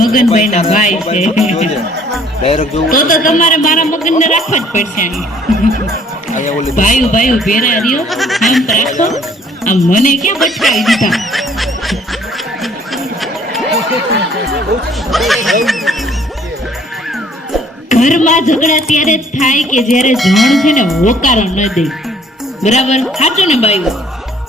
મગનભાઈ ના ભાઈ છે તો તમારે મારા મગન ને રાખવા જ પડશે. ભાઈ ભાઈ ભેરા રહ્યો આમ રાખો. આમ મને ક્યાં બચકાવી દીધા. ઘરમાં ઝઘડા ત્યારે થાય કે જ્યારે જણ છે ને હોકારો ન દે. બરાબર સાચું ને બાઈ?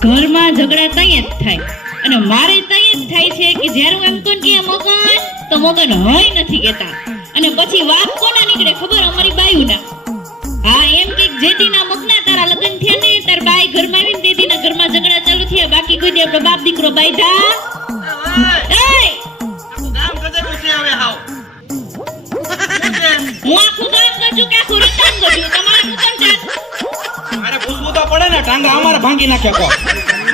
ઘરમાં ઝઘડા ત્યાં જ થાય અને મારે ત્યાં જ થાય છે કે જ્યારે હું એમ કહું કે મગન તો મગન હોય નથી કહેતા. અને પછી વાત કોના નીકળે ખબર? અમારી બાયુના. હા એમ કે જેદીના મગના તારા લગ્ન થયા ને તાર બાઈ ઘરમાં આવીને તેદીના ઘરમાં ઝઘડા ચાલુ થયા. બાકી કોઈ દે આપણો બાપ દીકરો બાયધા હું આખું ગામ ગજુ કે આખું રતાન ગજુ તમારે હું કોણ જાત? અરે પૂછવું તો પડે ને. ટાંગા અમારે ભાંગી નાખે કોક.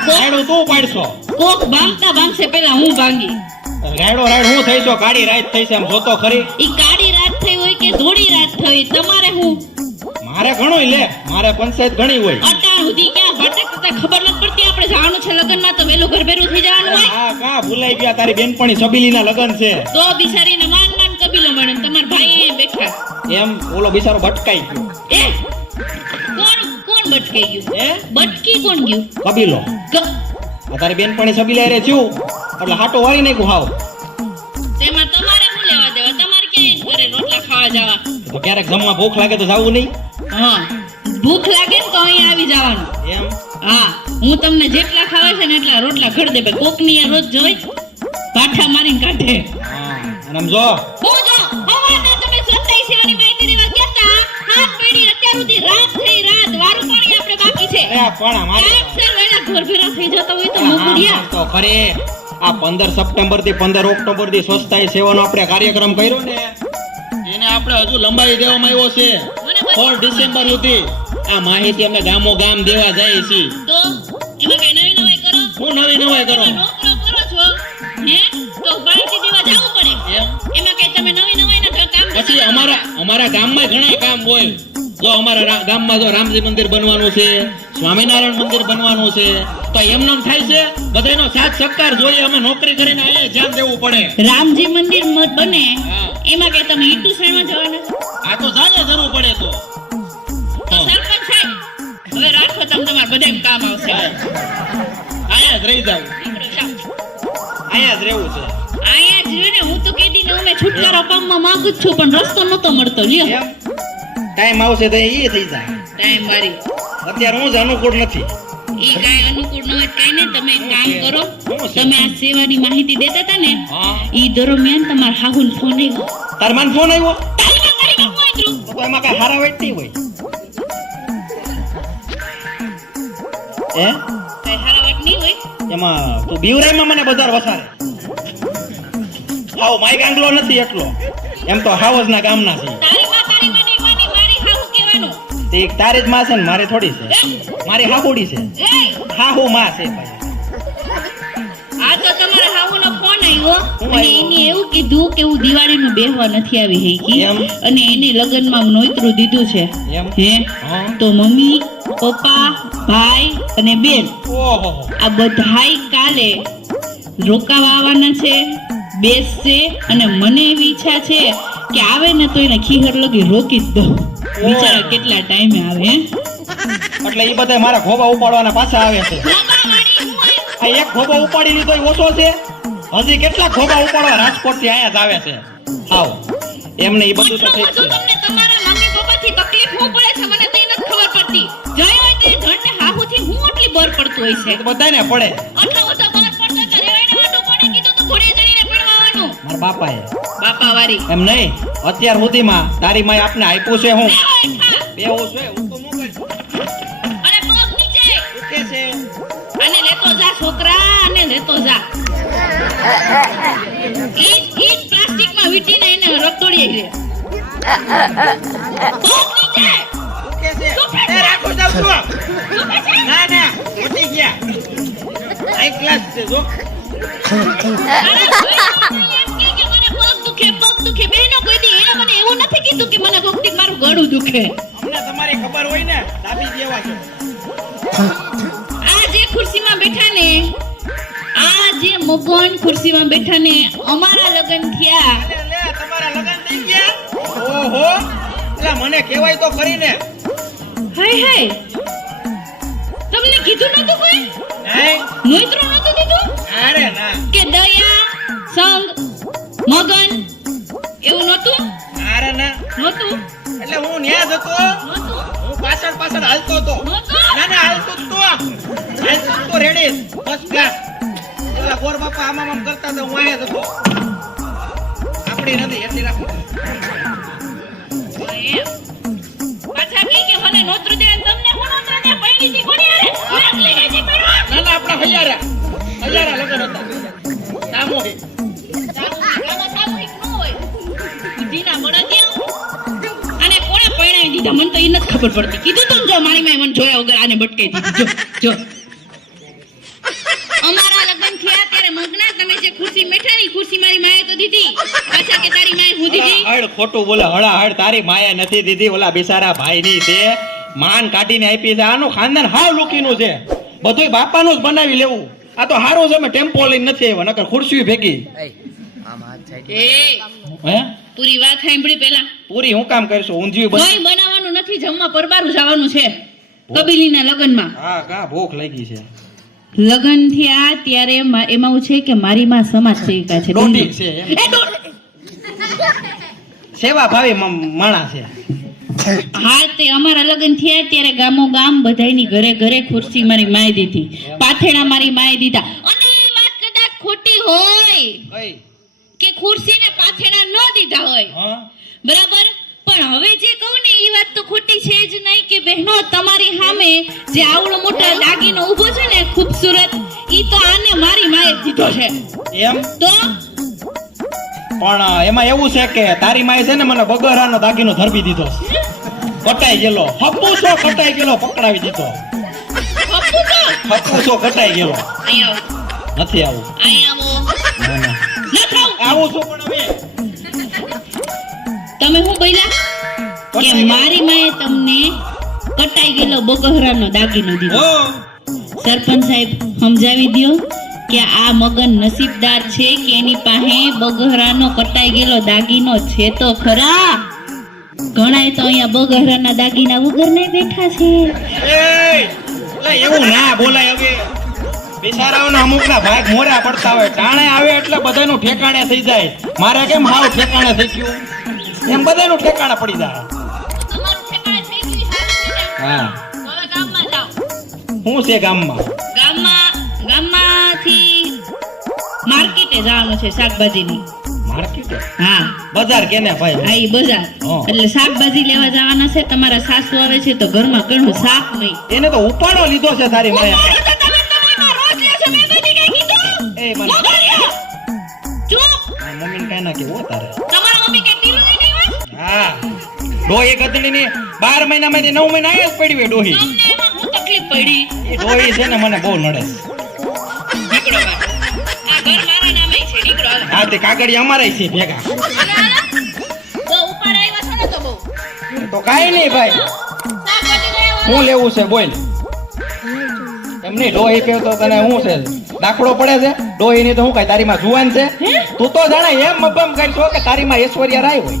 રાયડો તું પાડશો. કોક ભાંગતા ભાંગશે પેલા હું ભાંગી. રાયડો રાયડ હું થઈશો. કાળી રાત થઈ છે એમ જોતો ખરી. ઈ કાળી રાત થઈ હોય કે ધોળી રાત થઈ તમારે હું? મારે ઘણું લે. મારે પંચાયત ઘણી હોય. અટાણ સુધી ક્યાં ભટકતા ખબર ન પડતી. આપણે જવાનું છે લગનમાં તો વેલું ઘર ભેરું થઈ જવાનું હોય. હા કા ભૂલાઈ ગયા. તારી બેનપણી સબીલીના લગન છે તો બિચારીને માન માન કબીલો મળે. તમાર ભાઈ બેઠા એમ ઓલો બિચારો ભટકાઈ ગયો. એ કોણ બટકાઈ ગયું? હે બટકી કોણ ગયું? કબીલો. તારી બેનપણી સબીલા રે થયું એટલે હાટો વાળી નાખ્યું હાવ. તેમાં તમારે શું લેવા દેવા? તમારે ક્યાં ઘરે રોટલા ખાવા જવા? તો ક્યારેક જમવા ભૂખ લાગે તો જાવું નહીં? હા ભૂખ લાગે ને તો અહીંયા આવી જવાનું. એમ? હા હું તમને જેટલા ખાવા છે ને એટલા રોટલા ઘર દે. કોકની આ રોજ જોઈ પાઠા મારીને કાઢે. હા અને આમ જો હું જો હવાના તમે સત્તાઈ સેવાની માહિતી દેવા કેતા હાથ પેડી અત્યાર સુધી રાત થઈ રાત વારું પાણી આપણે બાકી છે. એ પણ અમારે કાંઈક સર વેલા ઘર ભેરા થઈ જતા હોય તો મોકળિયા. તો ખરે આ 15 સપ્ટેમ્બર થી 15 ઓક્ટોબર થી સ્વચ્છતા સેવાનો આપણે કાર્યક્રમ કર્યો ને એને આપણે હજુ લંબાવી દેવામાં આવ્યો છે 4 ડિસેમ્બર સુધી. આ માહિતી અમે ગામો ગામ દેવા જાય છીએ. તો એમાં કઈ નવી નવાઈ કરો? હું નવી નવાઈ કરો? નોકરો કરો છો હે તો માહિતી દેવા જવું પડે. એમાં કઈ તમે નવી નવાઈ ના કામ? પછી અમારા ગામમાં ઘણા કામ હોય. જો અમારા ગામમાં જો રામજી મંદિર બનવાનું છે, સ્વામિનારાયણ મંદિર બનવાનું છે, તો એમનેમ થાય છે. બધાનો સાથ સહકાર જોઈએ. અમે નોકરી કરીને આવીએ ધ્યાન દેવું પડે. રામજી મંદિર બને એમાં કઈ તમે ઈટુ સાઈમાં જવાના? આ તો જાય જરૂર પડે તો. સરપંચ સાહેબ હવે રાખો તમે તમાર બધાય કામ આવશે. આયા જ રહી જાવ. આયા જ રહેવું છે. આયા જ ને હું તો કેદી નો મે છુટકારો પામવા માંગુ જ છું પણ રસ્તો નતો મળતો. લ્યો ટાઈમ આવશે તો એ થઈ જાય. ટાઈમ વારી અત્યારે હું જ અનુકૂળ નથી. ઈ કાઈ અનુકૂળ ન હોય કાઈ નહીં. તમે એક કામ કરો. તમે આ સેવાની માહિતી દેતા હતા ને ઈ દરમિયાન તમાર હાહુલ ફોન આવ્યો. તાર માન ફોન આવ્યો? તારીમાં કરી હું આદરું તો એમાં કઈ હારા વેટતી હોય? એ કઈ હારાવટ નહીં હોય એમાં તું બીવરાઈમાં મને બજાર વસારે. હાવ માય ગાંગલો નથી એટલો. એમ તો હાવજના ગામના છે. તારી માં નહીં માની મારી હાહુ કહેવાનું. તે એક તારી જ માં છે ને મારી થોડી છે. મારી હાહુડી છે. હાહુ માં છે ભાઈ. આ તો તમારા હાહુનો ફોન આવ્યો અને એને એવું કીધું કે હું દિવાળીનું બેહવા નથી આવી હેકી અને એને લગનમાં નોતરું દીધું છે. હે તો મમ્મી પપ્પા ભાઈ અને બેન આ બધાય કાલે રોકાવા આવવાના છે, બેસશે અને મને એવી ઈચ્છા છે કે આવે ને તો એને ખીહર લગી રોકી જ દો. બિચારા કેટલા ટાઈમે આવે હે એટલે એ બધા મારા ખોબા ઉપાડવાના પાછા આવે છે. આ એક ખોબો ઉપાડી લીધો એ ઓછો છે. હજી કેટલા ખોબા ઉપાડવા રાજકોટ થી આયા જ આવે છે. હાવ એમને એ બધું તો થઈ છે. તમને તમારા મમ્મી પપ્પાથી તકલીફ હું પડે છે મને તો એ નથી ખબર પડતી. જય હોય તે જણને હાહુથી હું આટલી બર પડતું હોય છે. બધાને પડે. આટલો ઓછો બર પડતો તો રેવાઈને વાટો કોણે કીધું તો ઘોડે ચડીને પડવાનું? મારા બાપાએ. બાપા વારી એમ નહીં અત્યાર સુધીમાં તારી માએ આપને આપ્યું છે હું બેવું છે હું તો નું કઈ. અરે પગ નીચે કે છે અને લેતો જા છોકરા અને લેતો જા. ઈ પ્લાસ્ટિકમાં વીટીને એને રગદોડી લે. પગ નીચે કે છે એ રાખો જાવ છો. ના ના મોટી ગયા. હાઈ ક્લાસ છે જો. અરે મને પગ દુખે બેનો કોઈ દી એને મને એવું નથી કીધું કે મને કોકથી મારું ગળું દુખે. અમને તમારી ખબર હોય ને દાબી દેવા છો. આ જે ખુરશીમાં બેઠા ને આ જે મગન ખુરશીમાં બેઠા ને અમારા લગ્ન થયા. લે તમારા લગન થઈ ગયા? ઓહો એટલે મને કહેવાય તો ખરી ને. હાય હાય, તમને કીધું નતું કોઈ? હે નોતરું નતું દીધું અરે ના કે દયા સંગ મગન એવું નતું? અરે ના નતું એટલે હું ન્યા જ હતો. નતું હું પાછળ પાછળ હાલતો હતો. નતું. ના ના હાલતો જ તો રેડી બસ ગાસ. પેલા ગોર બાપા આમ કરતા તો હું આયા જ હતો. આપણી નથી એટલી રાખો. એમ. પાછા કે મને નોતરું દે અને તમને હું નોતરું દે પૈણી થી કોની આરે લાકલી ગઈ કરવા. ના ના આપણા હૈયારા લગન હતા સામૂહિક. દીના મોડા ત્યાં અને કોણે પૈણાવી દીધા મને તો એ નથી ખબર પડતી. કીધું તું ને જો મારી માએ મને જોયા વગર આને બટકાઈ દીધી. જો અમારા લગ્ન થયા ત્યારે મગના તમે જે ખુરશી બેઠા ની ખુરશી મારી માએ તો દીધી. પાછા કે તારી માએ હું દીધી. હળ ખોટું બોલે હળાહળ તારી માયા નથી દીધી. ઓલા બિચારા ભાઈ ની છે માન કાઢીને આપી છે. આનું ખાનદાન હાવ લુકીનું છે. બધુંય બાપાનું જ બનાવી લેવું. આ તો હારો છે. અમે ટેમ્પો લઈને નથી આવ્યા નકર ખુરશી ભેગી. એ હે પૂરી વાત સાંભળી પેલા. પૂરી હું કામ કરશું? ઊંધિયું બને. કોઈ બનાવવાનું નથી, જમવા પરબારું જવાનું છે કબીલીના લગ્નમાં. હા કા ભૂખ લાગી છે. લગ્ન થયા ત્યારે એમાં એવું છે કે મારી માં સમાજ સેવિકા છે. દોઢી છે એમ. એ દોઢી. સેવા ભાવી માણા છે. હા તે અમારા લગ્ન થયા ત્યારે ગામો ગામ બધાયની ઘરે ઘરે ખુરશી મારી માએ દીધી, પાથેણા મારી માએ દીધા. અને એ વાત કદાચ ખોટી હોય કઈ કે ખુરશી ને પાથેણા ન દીધા હોય, હા બરાબર, પણ હવે જે કહું ને એ વાત તો ખોટી છે જ નહીં કે બહેનો તમારી સામે જે આવડો મોટો દાગીનો ઊભો છે ને ખૂબસૂરત, ઈ તો આને મારી માએ દીધો છે. એમ તો પણ એમાં એવું છે કે તારી માએ છે ને મને બગરાનો દાગીનો ધરબી દીધો. કટાઈ ગયેલો હપ્પુસો કટાઈ ગયેલો પકડાવી દીધો. હપ્પુસો કટાઈ ગયેલો. અહીંયા આવો, નથી આવું. અહીંયા આવો. ના ના ન થાવ. આવું છું પણ હવે તમે શું બોલ્યા કે મારી માએ તમને કટાઈ ગયેલો બગહરાનો દાગીનો દીધો. હો સરપંચ સાહેબ સમજાવી દ્યો કે આ મગન નસીબદાર છે કે એની પાસે બગહરાનો કટાઈ ગયેલો દાગીનો છે તો ખરા. ઘણાય તો અહીંયા બગહરાના દાગીના વગર નહીં બેઠા છે. એટલે એવું ના બોલાય. હવે બિચારાઓના અમુકના ભાગ મોરા પડતા હોય, ટાણે આવે એટલે બધાનું ઠેકાણે થઈ જાય. મારે કેમ હાવ ઠેકાણે થઈ ગયું એમ બધાનું ઠેકાણે પડી જાય. તમારું ઠેકાણે થઈ ગયું છે. હા હવે ગામમાં જાઓ. શું છે ગામમાં? ગામમાંથી માર્કેટે જવાનું છે શાકભાજીની. માર્કેટ હા બજાર કેને ભાઈ? હા ઈ બજાર. હા. એટલે શાકભાજી લેવા જવાના છે. તમારા સાસુ આવે છે તો ઘરમાં ઘણું શાક નહીં. એને તો ઉપાડો લીધો છે તારી માએ. ઉપાડો તો તમે તમારા રોજ લેશો, મેં કદી કઈ કીધું? એ મને મોગરિયા! ચૂપ! મમ્મીને કાંઈ ના કેવું હો તારે. તમારા મમ્મી કે ટીલું નહીં હોય? હા ડોહી ગધડીની 12 મહિનામાંથી 9 મહિના આયા જ પડી હોય ડોહી. તમને એમાં હું તકલીફ પડી? એ ડોહી છે ને મને બહુ નડે. નીકળો બહાર. આ ઘર મારા નામે છે, નીકળો હાલો. આ તે કાગળી અમારે છે ભેગા. હાલો, હાલો. બહુ ઉપાડ આવ્યા છો ને તો બહુ. તો કાઈ નહીં ભાઈ. શાકભાજી લઈ આવો. શું લેવું છે બોલ. એમ નહીં ડોહી કેવ તો તને શું છે દાખલો પડે છે? ડોહી ની તો શું કાંઈ તારી માં જુવાન છે? તું તો જાણે એમ મબમ કરશો કે તારી માં ઐશ્વર્યા રાય હોય.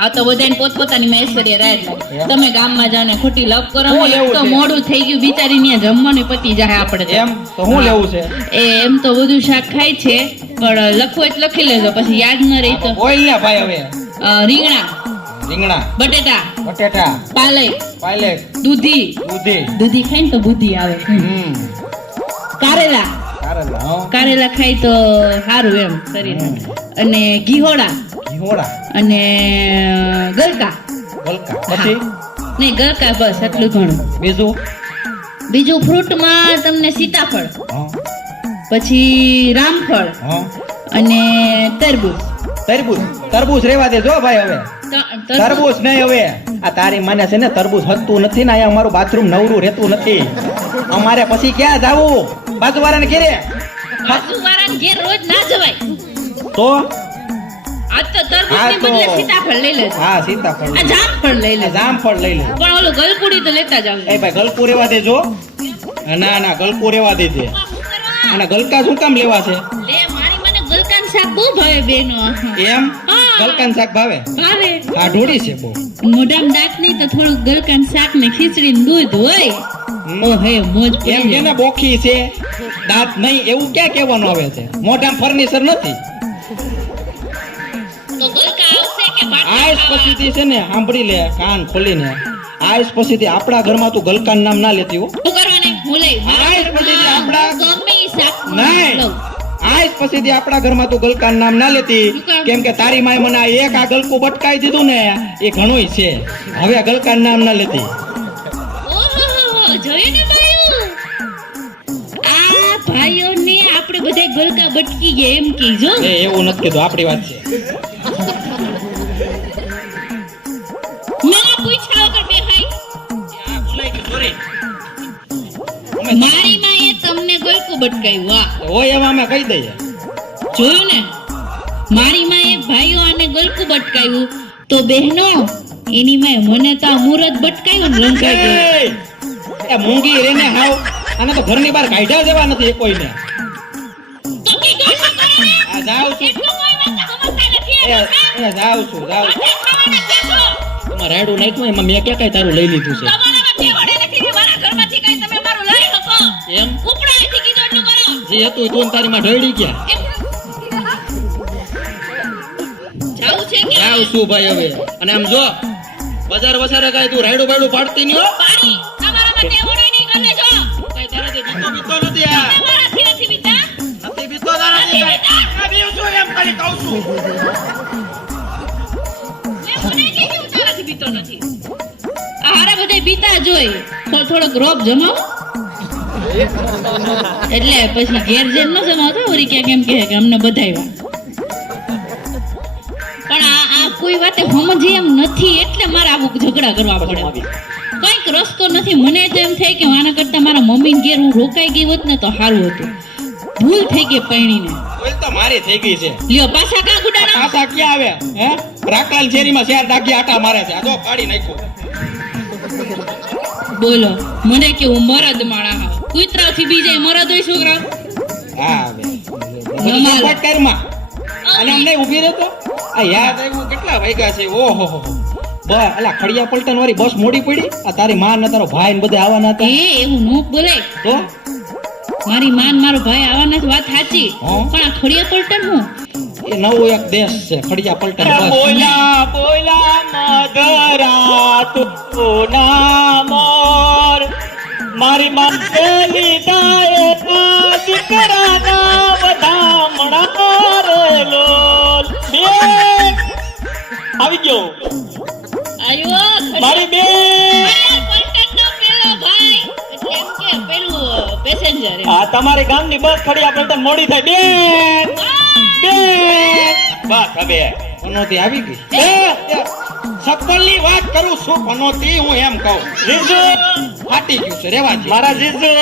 આ તો બધાને પોતપોતાની માં ઐશ્વર્યા રાય જ લાગે. તમે ગામમાં જાઓ ને ખોટી લપ કરો શું ને, લેવું તો છે? મોડું થઈ ગયું બિચારી ને જમવાનું પતી જાય આપણે તો. એમ તો શું લેવું છે? એમ તો બધું શાક ખાય છે પણ લખવું એટલે લખી લેજો, પછી યાદ ન રહી તો. બોલ ને ભાઈ હવે. રીંગણા, રીંગણા, બટેટા, બટેટા, પાલક, પાલક, દૂધી. દૂધી, ખાય ને તો બુદ્ધિ આવે. કારેલા, કારેલા, હં. કારેલા ખાય તો સારું એમ શરીર. અને ઘીહોડા ઘીહોડા, અને ગલકા. ગલકા, પછી નહીં ગલકા બસ આટલું ઘણું. બીજું? બીજું ફ્રૂટમાં તમને સીતાફળ, હં, પછી રામફળ હં. અને તરબૂચ. તરબૂચ, તરબૂચ રેવા દે જો ભાઈ હવે. તરબૂચ નહીં હવે. આ તારી માને છે ને તરબૂચ હતતું નથી ને અહીંયા અમારું બાથરૂમ નવરું રહેતું નથી. અમારે પછી ક્યાં જાવું? બાજુવાળાને ઘેરે. બાજુવાળાને ઘેર રોજ ના જવાય. તો આ તો તરબૂચને હા તો. બદલે સીતાફળ લઈ લેજો. હા સીતાફળ, આ જામફળ લઈ લેજો. જામફળ લઈ લે. પણ ઓલું ગલકુડી તો લેતા જાવ. એ ભાઈ ગલકુ રેવા દેજો. ના ના ગલકુ રેવા દેજે. અને ગલકા શું કામ લેવા છે લે મારી મને ગલકાનું શાક બહુ ભાવે બેનો એમ હા. ગલકાનું શાક ભાવે ભાવે આ ઢોળી છે બહુ મોઢામાં દાંત નહીં તો થોડું ગલકાનું શાક ને ખીચડી ને દૂધ હોય ઓ હે મોજ પડી એમ જાય. કેને બોખી છે દાંત નહીં એવું ક્યાં કહેવાનું આવે છે મોઢામાં ફર્નિચર નથી તો ગલકા આવશે કે બાટલા આઈસ ખાવા? પછીથી છે ને સાંભળી લે કાન ખોલીને આઈસ પછીથી આપણા ઘરમાં તું ગલકાનું નામ ના લેતી હો શું કરવાને હું લઈ આઈસ પછીથી આપણા ગમે ઈ શાક નહીં લઉં. આઈસ પછીથી આપણા ઘરમાં તું ગલકાનું નામ ના લેતી શું કામ? કેમ કે તારી માએ મને આ એક આ ગલકું બટકાઈ દીધું ને એ ઘણુંય છે હવે આ ગલકાનું નામ ના લેતી ઓહોહો, જોયું ને ભાઈઓ? આ ભાઈઓને આપણે બધા ગલકા બટકી ગયા એમ કીજો એ એવું નથી કીધું આપણી વાત છે મેં પૂછ્યા વગર બેહાઈ મારી માએ તમને ગલકું બટકાયું વાહ હોય એવા અમે કહી દઈએ જોયું ને મારી માએ ભાઈઓ આને ગલકું બટકાયું તો બહેનો એની માએ મને તો આ મુરત બટકાયું ને લંકાઈ ગયું. એ મૂંગી રેને હાવ આને તો ઘરની બહાર કાઢ્યા જેવા નથી એ કોઈને તો કીધું શું કરે ને? આ જાવ છું એટલું કોઈ વાત સમજતા નથી એ એમ કાં? એ જાવ છું આટલે ખાવાના બેસો. એમાં રાયડું નાખ્યું એમાં મેં ક્યાં કઈ તારું લઈ લીધું છે તમારામાં જે વડે નથી કે મારા ઘરમાંથી કાંઈ તમે મારું લઈ શકો. એમ ઉપડાએથી કીધું એટલું કરો. જે હતું તું ને તારી માં ઢળી ગયા એમ. જાવું છે કે જાવ છું ભાઈ હવે અને આમ જો બજાર વસારે કાંઈ તું રાયડું બાયડું પાડતી નહીં હો પાડી તમારામાં તે વડે નહીં કરી લેજો. કાંઈ તારાથી બીતો બીતો નથી આ તમે મારાથી નથી બીતા. નથી બીતો તારાથી નથી બીતા. આ બીવું છું એમ ખાલી કહું છું મેં કોને કીધું તારાથી બીતો નથી? આ હારા બધાય બીતા જોઈ થોડોક રોબ જમાવો એટલે પછી ઘેર જેમ ન જમાવતા વળી ક્યાંક એમ કહે કે અમને બધાયવા પણ આ કોઈ વાતે સમજે એમ નથી એટલે મારે આવું ઝઘડા કરવા પડે કઈક રસ્તો નથી મને તો એમ થાય કે આના કરતા મારા મમ્મીને ઘેર હું રોકાઈ ગઈ હોત ને તો સારું હતું ભૂલ થઈ ગઈ પૈણીને ઓલ તો મારી થઈ ગઈ છે લ્યો પાછા કા ગુડાણા પાછા ક્યાં આવે હે રાકાલ શેરીમાં શેર ડાકી આટા મારે છે આ જો પાડી નાખ્યો બોલો મને કે હું મરદ માણા હાવ કૂતરાથી બીજાય મરદ હોય છોકરા હા હવે નમાલ. સપોર્ટ કરમાં અને અમને ઊભી રહેતો આ યાદ આવ્યું કેટલા વાગ્યા છે ઓહો હો અલા ખડિયા પલટન વાળી બસ મોડી પડી આ તારી માં ને તારો ભાઈ ને બધા આવવાના હતા એ એવું નો બોલાય તો મારી માન મારો ભાઈ આવવાના છે વાત સાચી હા. પણ આ ખોડિયા પલટન હું એ નવો એક દેશ છે ખડિયા પલટન બસ બોલા બોલા મધરા તું ના મોર મારી માતેલી દાએ દીકરાના વધામણા રે લોલ બે આવી ગયો આયો મારી બે પલટનનો પેલો ભાઈ એટલે એમ કે પેલું પેસેન્જર આ તમારી ગામની બસ ખડિયા પલટન મોડી થાય બેન બેન બસ હવે પનોતી આવી ગઈ સકલની વાત કરું છું પનોતી હું એમ કહું જીજુ ફાટી ગયું છે રેવા દે. મારા જીજુ શું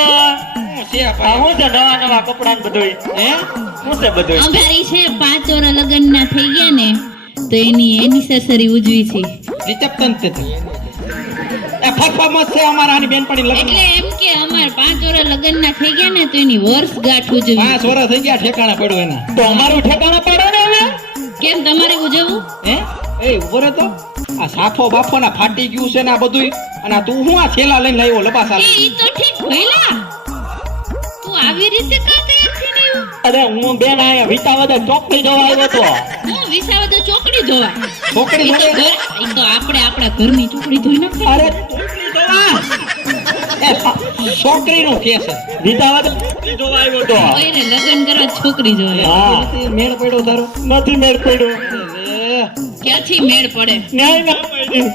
છે આ ભાઈ? હું છે નવા નવા કપડા ને બધું હે શું છે બધું અમારી છે 5 વર્ષ લગ્નના થઈ ગયા ને તો એની એનિવર્સરી ઉજવી છે રિસેપ્શન તે એ પરફોર્મન્સ છે અમારા આની બેનપણી લગ્ન એટલે એમ કે અમાર 5 વર્ષ લગ્નના થઈ ગયા ને તો એની વર્ષગાંઠ ઉજવી 5 વર્ષ થઈ ગયા ઠેકાણા પડ્યું એના તો અમારું ઠેકાણા પાડો ને હવે કેમ તમારે ઉજવવું હે એ ઉભો રહે તો આ સાફો બાફો ના ફાટી ગયું છે ને આ બધુંય અને આ તું હું આ છેલા લઈને લાવ્યો લબાસા એ લઈને ઈ તો ઠીક ભઈલા તું આવી રીતે કા તૈયાર થઈને આવ્યો? અરે હું બેન આયા વિતાવદે ચોકડી જવા આવ્યો તો હું વિસાવદર ચોકડી જોવા છોકરી ઈ તો જોડે ઘર ઈ તો આપણે આપણા ઘરની ચોકડી ધોઈ નાખે અરે છોકરીનું કે છે વિતાવદે ચોકડી જોવા આવ્યો તો ઓયરે લગ્ન કરવા છોકરી જોવા હા મેળ પડ્યો તારો નથી મેળ પડ્યો અરે, ક્યાંથી મેળ પડે ન્યાય ના પડ્યું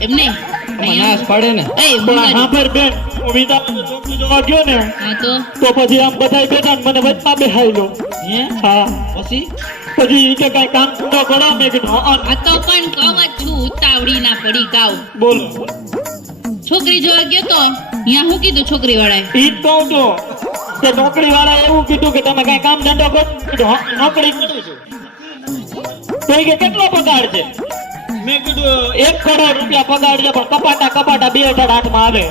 એમ નહીં આમાં નાશ પાડે ને એ પણ મુંગારી. હા પર બેન હું વિતાવદે ચોકડી જોવા ગયો ને હા તો પછી આમ બધાય બેઠા ને મને વચમાં બેહાયલો હે હા પછી પછી ઈ કે કઈ કામ ધંધો કરો મેં કીધું હા આ તો પણ કહું જ છું ઉતાવળી ના પડી કાવ બોલો છોકરી જોવા ગયો તો અહીંયા હું કીધું છોકરી વાળાએ ઈ જ કહું તો કે નોકરી વાળા એવું કીધું કે તમે કઈ કામ ધંધો કરો કીધું હા, નોકરી કરું છું તો ઈ કે કેટલો પગાર છે મેં કીધું 1 કરોડ રૂપિયા પગાર છે પણ કપાટા 2 અઢાર હાથમાં આવે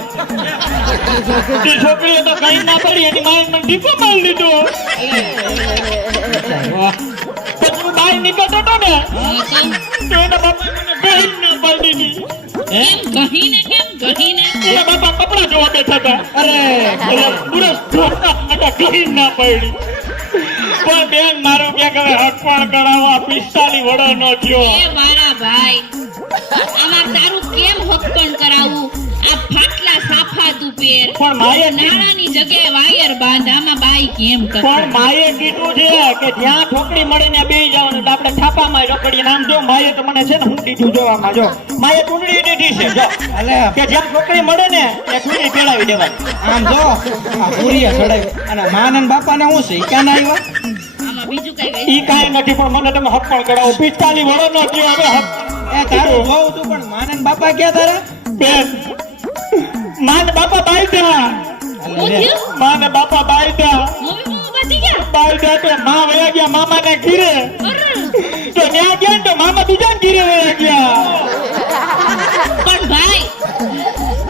તે છોકરીએ તો કઈ ના પડી એની માએ મને ટીકો મારી લીધો પછી બહાર નીકળતો હતો ને તો એના બાપા મને કઈ ના પાડી દીધી એના બાપા કપડા જોવા બેઠા હતા એટલે પુરુષ ધોતા કઈ ના પડી પણ બેન મારું ક્યાંક હવે હકવાણ કરાવો 45 વડો નો થયો એ મારા ભાઈ આમાં તારું કેમ હકપણ કરાવું આ ફાટલા સાફા તું પહેર પણ માએ નાણાની જગ્યાએ વાયર બાંધ આમાં બાઈ કેમ કરે પણ માએ કીધું છે કે જ્યાં ઠોકરી મળે ને બેહી જવાનું તો આપણે છાપામાં રખડીએ આમ જો માએ તો મને છે ને હું દીધું જોવામાં જો માએ ટુંડડી દીધી છે જો કે જ્યાં ઠોકરી મળે ને ત્યાં ટુંડડી પેળાવી દેવાની આમ જો આ પૂરીએ ચડાવી અને માનન બાપાને હું છે ક્યાં ના આવ્યા આમાં બીજું કઈ ઈ કાંઈ નથી પણ મને તમે હકપણ કરાવો 45 વડો નો થયો હવે હક એ તારું જોઉં છું પણ માનન બાપા ક્યાં તારા બેન માન બાપા બાઈદા માને બાપા બાઈદા મમ્મી બાજી ગયા બાઈદા તો માં વયા ગયા મામાને ઘીરે તો ન્યા ગયા ને તો મામા બીજા ઘીરે વયા ગયા પણ ભાઈ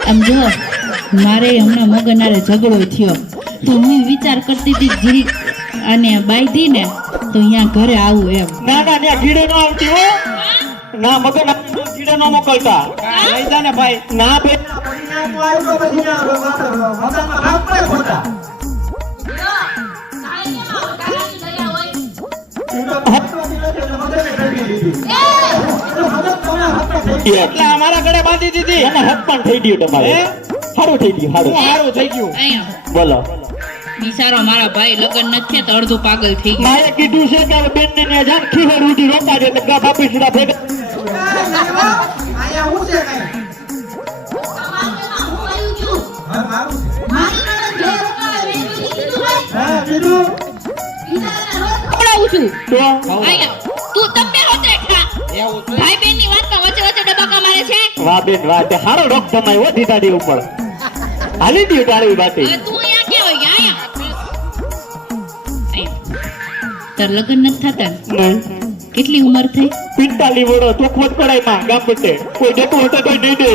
આમ જો મારે હમણાં મગનારે ઝઘડો થયો તો હું વિચાર કરતી હતી જીરી અને બાયધી ને તો અહીંયા ઘરે આવું એમ ના ના ન્યા ઘીરે ન આવતી હો ના મગન ઘીરે ન મોકલતા લઈ જા ને ભાઈ ના બે એટલે અમારા ઘરે બાંધી દીધી એને હક પણ થઈ ગયું તમારે સારું થઈ ગયું સારું સારું થઈ ગયું અહીંયા બોલો બિચારો મારા ભાઈ લગ્ન નથી થયા તો અડધો પાગલ થઈ ગયો માએ કીધું છે કે બેન ને ત્યાં જાન ખીહર ઉડી રોકાજે એટલે ગા બાપી સીધા ભેગા પકડાવું છું તો અહીંયા તું તમે હોતે ખા એવું છે ભાઈ બેન ની વાતમાં વચ્ચે વચ્ચે ડબાકા મારે છે વાહ બેન વાહ તે હારો રોક તમાય હો દીધા દી ઉપર હાલી દી તારી બાતી હવે તું અહીંયા ક્યાં હોય અહીંયા તાર લગ્ન નથી થતા નહીં કેટલી ઉંમર થઈ 45 વડો ચોખવટ પડાય માં ગામ બતે કોઈ દેતું હોય તો કોઈ નહીં દે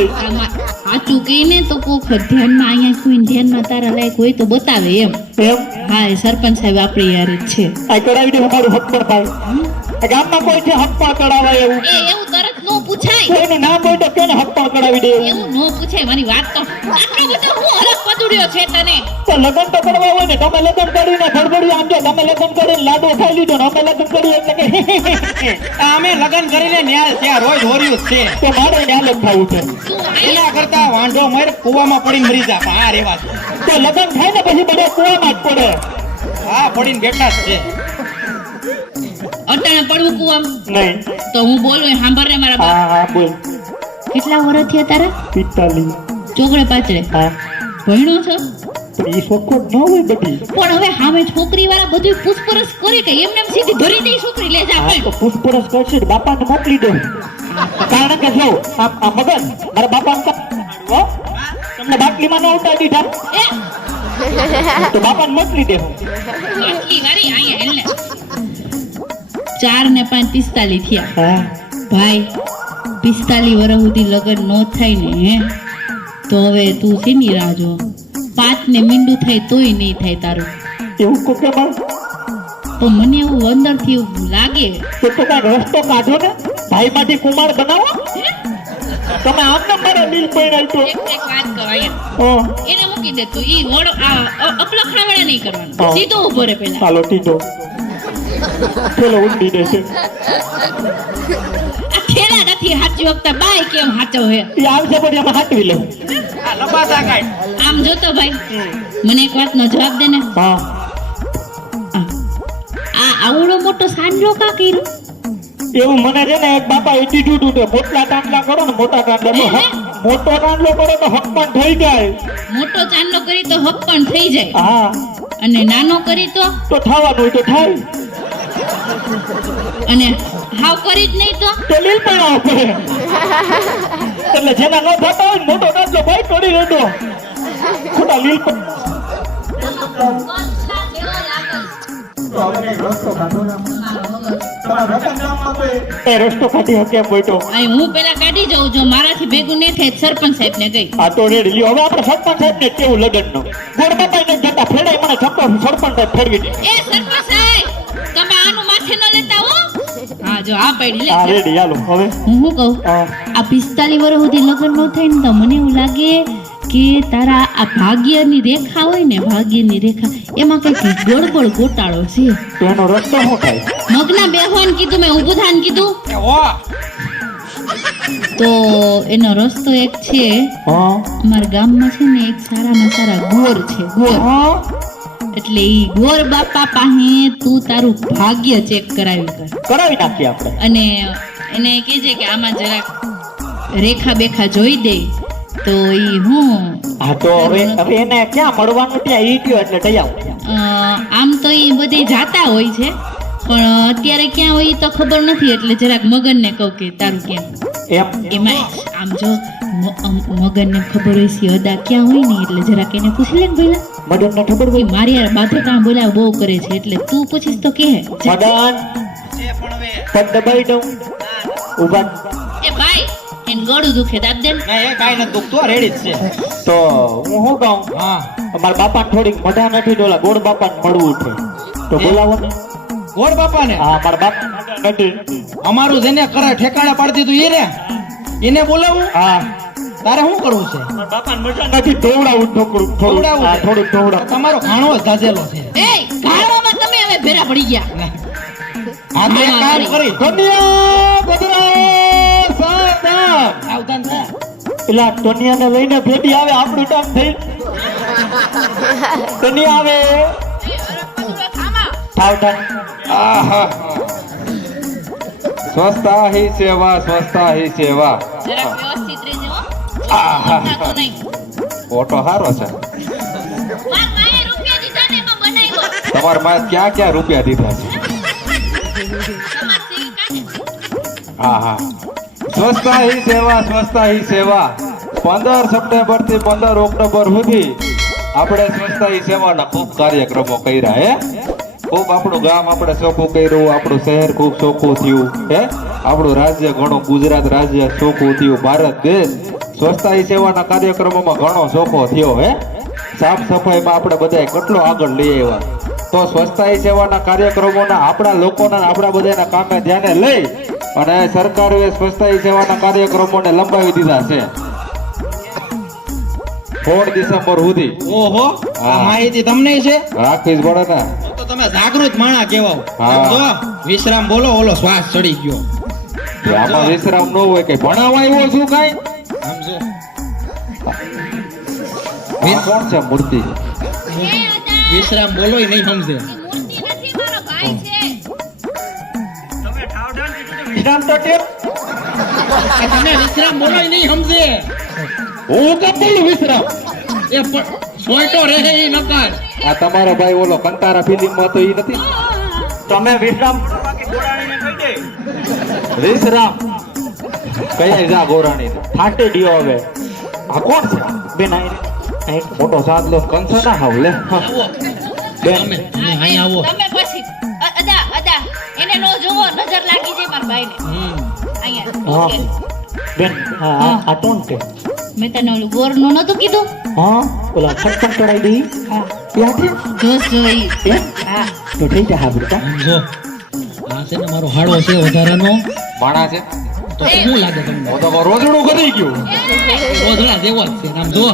સાચું કહીને તો કોક ધ્યાનમાં અહીંયા સુઈને ધ્યાનમાં તારા લાયક હોય તો બતાવે એમ એમ હા એ સરપંચ સાહેબ આપણી યાર જ છે આ કરાવી દે અમારું હક પર થાય આ ગામમાં કોઈ છે હક પર કરાવાય એવું એ એવું તરત નો પૂછાય કોઈનું નામ હોય તો કેને હક પર કરાવી દે એવું એવું નો પૂછાય મારી વાત તો આટલો બધો હું હરખ પદુડ્યો છે તને તો લગ્ન તો કરવા હોય ને તમે લગ્ન કરીને ખડબડી આમ જો તમે લગ્ન કરીને લાડો ખાઈ લીધો ને અમે લગ્ન કર્યું એટલે કે અમે લગ્ન કરીને ન્યા ત્યાં રોજ હોર્યું જ છે તો મારે ન્યા જ થવું છે તું એના કરતા વાંઢો મર કુવામાં પડીને મરી જા પણ આ રેવા છે. તો લગ્ન થાય ને પછી બધા કુવામાં જ પડે હા પડીને બેઠા જ છે અટાણે પડવું કુવામ નહીં તો હું બોલું એ સાંભળ ને મારા બાપ હા હા બોલ કેટલા વર્ષ થયા તારા 45 ચોકડે પાછળે હા ભણ્યો છો પણ એ ચોખ્ખો ન હોય બધી પણ હવે સામે છોકરી વાળા બધું પૂછપરછ કરે કે એમને એમ સીધી ધરી દઈ છોકરી લે જા હા પણ તો પૂછપરછ કરશે બાપાને મોકલી દો કારણ કે જો આ મગન મારા બાપાને હો તમને બાટલીમાં ન ઉતારી દીધા એ તો બાપાને મોકલી દે આટલી વારી અહીંયા હેલ ને 4 ને 5 45 થયા હા ભાઈ 45 વર્ષ સુધી લગ્ન ન થાય ને હે તો હવે તું શેની રાહ જો 5 ને મીંડું થાય તોય નહીં થાય તારું એવું કો કે બસ તો મને એવું અંદરથી એવું લાગે તો કાંઈ રસ્તો કાઢો ને ભાઈમાંથી કુમાર બનાવો તમે આમ ને મારા દિલ પૈણાય તો એક વાત કર અહીંયા એને મૂકી દે તું ઈ વડો અપલખણા નહીં કરવાનું હા. સીધો ઉભો રે પેલા ચાલો ટીટો ચલો ઊંડી દેશે આ ખેલા નથી હાચી વખતે બાય કેમ હાચો હે એ આવશે પછી અમે હાટવી લઉં આ લંબાતા કાઢ આમ જોતો ભાઈ મને એક વાતનો જવાબ દે ને હા આ આવડો મોટો સાંજો કા કર્યો એવું મને છે ને એક બાપા એ કીધું હતું કે મોટા તાંડલા કરો ને મોટા તાંડલા મોટો તાંડલો કરો તો હક પણ થઈ જાય મોટો ચાંદલો કરી તો હક પણ થઈ જાય હા અને નાનો કરી તો થવાનું હોય તો થાય અને હાવ કરી જ નહીં તો લીલ પણ આવે એટલે જેના ન થતા હોય ને મોટો તાંડલો ભાઈ તોડી દેતો ખોટા લીલ પણ એ રસ્તો કાઢી હકે બોઈટો અહીં હું પેલા કાઢી જાઉં જો મારાથી ભેગું નહીં થાય તો સરપંચ સાહેબ ને ગઈ આ તો રેડી લ્યો હવે આપણે સરપંચ સાહેબ ને કેવું લગન નો ગોળ બાપાને જતા ફેડાય મને છક્કો સરપંચ સાહેબ ફેરવી દે એ સરપંચ સાહેબ તમે આનું માથે ન લેતા હો હા જો આ પડી આ લે રેડી હાલો હવે હું શું કહું હા. આ 45 વર્ષ સુધી લગ્ન ન થાય ને તો મને એવું લાગે કે તારા આ ભાગ્યની રેખા હોય ને ભાગ્યની રેખા એમાં કંઈક ગોળ ગોટાળો છે તો એનો રસ્તો શું થાય મગના બેહવાન કીધું મેં ઊભું થાન કીધું એ હો તો એનો રસ્તો એક છે હા અમારા ગામમાં છે ને એક સારામાં સારા ગોર છે ગોર હા એટલે ઈ ગોર બાપા પાસે તું તારું ભાગ્ય ચેક કરાવી કર કરાવી નાખીએ આપણે અને એને કહેજે કે આમાં જરાક રેખા બેખા જોઈ દે તો ઈ હું હા તો હવે એને ક્યાં મળવાનું ત્યાં ઈ ગયો એટલે જઈ આવું આમ તો ઈ બધે જાતા હોય છે પણ અત્યારે ક્યાં હોય ઈ તો ખબર નથી એટલે જરાક મગનને કહું કે તારું ક્યાં એમ એમાં આમ જો મગનને ખબર હોય છે અદા ક્યાં હોય ને એટલે જરાક એને પૂછી લે ને ભઈલા મદન ને ખબર એ મારી યાર બાથરકામ બોલાવ બહુ કરે છે એટલે તું પૂછીશ તો કે મદન પગ દબાઈ દઉં ઉભા એ ભાઈ એન ગળું દુખે દાબ દે ના એ કાઈ નથી દુખતું રેડી જ છે તો હું શું કહું હા અમારા બાપાને થોડીક મજા નથી તો ઓલા ગોળ બાપાને મળવું છે તો બોલાવો ને ગોળ બાપાને હા મારા બાપ નથી અમારું જેને કરે ઠેકાણે પાડી દીધું એને બોલાવું હા તારે શું કરવું છે મારા બાપાને મજા નથી દોવડાવું થોડું દોવડાવું હા છે. થોડું દોવડાવું તમારો ઘાણો જ દાજેલો છે એ ગાળવામાં તમે હવે ભેરા પડી ગયા હા તો એક કામ કરી કન્યા ગજરા સાવધાન સાવધાન થા પેલા ટોનિયાને લઈને ભેટી આવે આપણું કામ થઈ કન્યા આવે સાવધાન આહા સ્વચ્છતા ही सेवा સ્વચ્છતા ही सेवा જરાક વ્યવસ્થિત રહેજો હો આહા. તો નહીં ફોટો સારો છે માર માએ રૂપિયા દીધા ને એમાં બનાવ્યો તમારા માં ક્યાં ક્યાં રૂપિયા દીધા છે તમાર સીલ કાઢે હા હા સ્વચ્છતા ही सेवा સ્વચ્છતા ही सेवा 15 સપ્ટેમ્બર થી 15 ઓક્ટોબર સુધી આપણે સ્વચ્છતા ही સેવાના ખૂબ કાર્યક્રમો કર્યા હે ખૂબ આપણું ગામ આપણે ચોખ્ખું કર્યું આપણું શહેર ખૂબ ચોખ્ખું થયું હે આપણું રાજ્ય ઘણું ગુજરાત રાજ્ય ચોખ્ખું થયું ભારત દેશ સ્વચ્છતા ही સેવાના કાર્યક્રમોમાં ઘણો ચોખ્ખો થયો હે સાફ સફાઈમાં આપણે બધા કેટલો આગળ લઈ આવ્યા તો સ્વચ્છતા ही સેવાના કાર્યક્રમોના આપણા લોકોના આપણા બધાના કામે ધ્યાને લઈ અને સરકારે સ્વચ્છતા ही સેવાના કાર્યક્રમોને લંબાવી દીધા છે 16 ડિસેમ્બર સુધી ઓહો આ હા. માહિતી તમને છે રાખવી જ પડે ને તો તમે જાગૃત માણા કહેવાઓ હા. જો વિશ્રામ બોલો ઓલો શ્વાસ ચડી ગયો કે આમાં વિશ્રામ ન હોય કે ભણાવવા આવ્યો છું કાઈ સમજો આ કોણ છે મૂર્તિ વિશ્રામ બોલો ય નહીં સમજે મૂર્તિ નથી મારો ભાઈ છે વિરામ તો ટેપ આ તમે વિશ્રામ બોલો ય નહીં સમજે હું કેમ બોલું વિશ્રામ એ સોયટો રહે ઈ નકાર આ તમારો ભાઈ ઓલો કંતારા ફિલ્મ માં તો ઈ નથી તમે વિશ્રામ વિશ્રામ કઈ જા ગોરાણી ફાટી ગયો હવે આ કોણ છે બેન આ મોટો સાદલો કંસા ના હાવ લે આવો બેન તમે અહીં આવો તમે પછી અદા અદા એને નો જોવો નજર લાગી જાય મારા ભાઈને હા અહીંયા બેન હા આ કોણ છે મેં તને ઓલું ગોરનું નતું કીધું હા ઓલા છટપટ ચડાઈ દી હા ક્યાં છે જોશ જોઈ એમ હા તો થઈ જા હા બેટા સમજો આ છે ને મારો હાડો છે વધારાનો માણા છે તો શું લાગે તમને હું તો રોજડું કરી ગયું રોધડા જેવો જ છે આમ જો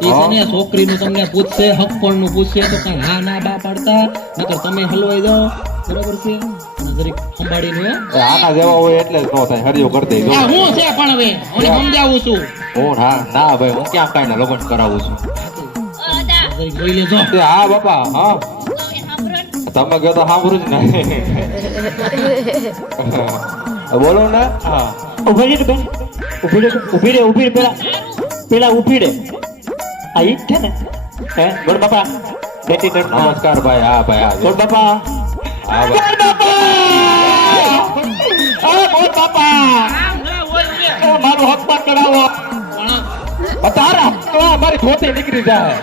ઈ છે ને છોકરીનું તમને પૂછશે હકપણનું પૂછશે તો કઈ હા ના બા પાડતા નકર તમે હલવાઈ જાઓ બરાબર છે અને જરીક સંભાળીને હો. એ આના જેવા હોય એટલે જ નો થાય હરિયો કરી દઈ આ હું છે પણ હવે હું સમજાવું છું હું હા ના ભાઈ હું ક્યાં કાંઈ ના લગ્ન કરાવું છું અદા જરીક જોઈ લેજો તે હા બાપા હા તમે સાંભળો ને. તમે કહો તો સાંભળું જ ને બોલો ને હા ઉભી રે બેન ઉભી રે પેલા ઉભી રે આ ઈ જ છે ને હે ગોળ બાપા બેટી તો નમસ્કાર ભાઈ હા ભાઈ હા ગોળ બાપા હા ભાઈ. ગોળ બાપા મારું હક પર ચડાવો તારા મારી ધોતી નીકળી જાય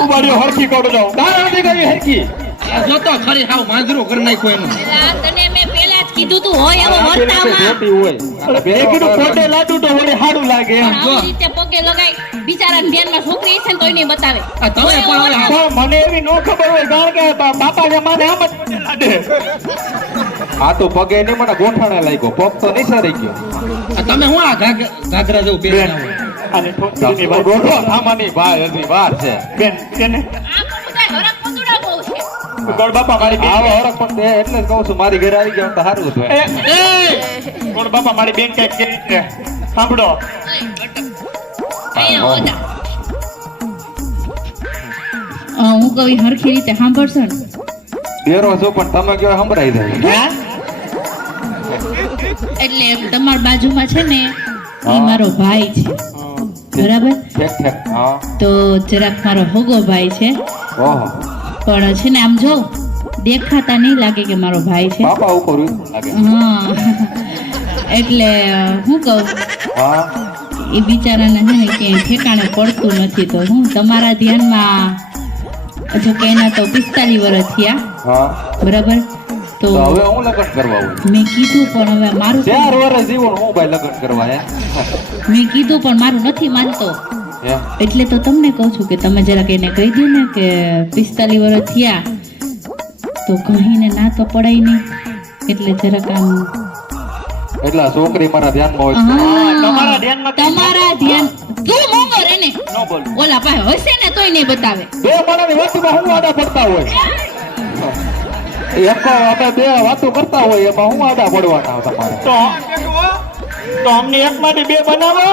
ઉબાડ્યો હરખી કોડ જાઉં તારા નથી ગઈ હરખી આ જો તો ખરી હાવ માંજરું કરી નાખ્યું એનું. એલા, તને મેં પહેલા જ કીધું તું હોય એવો આ પેલી વર્તાવમાં. ધોતી હોય અને મેં કીધું પોતે લાડુ તો વળી સારું લાગે એમ. પણ આવી રીતે પગે લગાય બિચારાને ધ્યાનમાં છોકરી છે ને તોય નહીં બતાવે. આ તમે હોય એવો પણ હવે વર્તાવ. પણ મને એવી ન ખબર હોય કારણ કે બાપા જે મને આમ જ પોતે લાડે. આ તો પગે નહીં મને ગોઠણે લાગ્યો પગ તો નિસારી ગયો આ તમે હું આ ઘાઘરા જેવું પહેરીને આવો? અને ઠોકરીની વાત. ગોઠો થામાની ભાઈ હજી વાર છે બેન તેને આ પણ બધા હરખ પંદુડા બહુ છે. ગોળ બાપા મારી બેન આવો હરખ પણ તે એટલે જ કહું છું મારી ઘરે આવી ગયા તો સારું હતું એ, એ, ગોળ બાપા મારી બેન કઈક કહે છે સાંભળો અહીંયા ઓદા. હું કવિ હરખી રીતે સાંભળશો ને ડેરો છું પણ તમે કયો સંભળાઈ જાય એટલે તમારી બાજુમાં છે ને એ હા. મારો ભાઈ છે બરાબર ઠેક ઠેક હા તો જરાક મારો હોગો ભાઈ છે ઓહો પણ છે ને આમ જો દેખાતા નહીં લાગે કે મારો ભાઈ છે બાપા ઉપર ઉતરું લાગે હા એટલે હું કહું હા એ બિચારાને છે ને ક્યાંય ઠેકાણે પડતું નથી તો હું તમારા ધ્યાનમાં જો કે એના તો 45 વર્ષ થયા હા બરાબર તો તો હવે હું લગ્ન કરવા હોય મેં કીધું પણ હવે મારું 4 વર્ષ જીવન હું ભાઈ લગ્ન કરવા હે મેં કીધું પણ મારું નથી માનતો હે? એટલે તો તમને કહું છું કે તમે જરાક એને કહી દો ને કે 45 વર્ષ થયા તો કહીને ના તો પડાય નહીં એટલે જરાક આમ એટલે આ છોકરી મારા ધ્યાનમાં હોય હા, તમારા ધ્યાનમાં કઈ તમારા ધ્યાન તું મોંઘો રે ને ન બોલ ઓલા પાસે હશે ને તોય નહીં બતાવે બે માણસની વસ્તુમાં હું આડા પડતા હોય એક આપણે બે વાતો કરતા હોય એમાં હું આડા પડવાના તમારે તો અમને એક માંથી બે બનાવો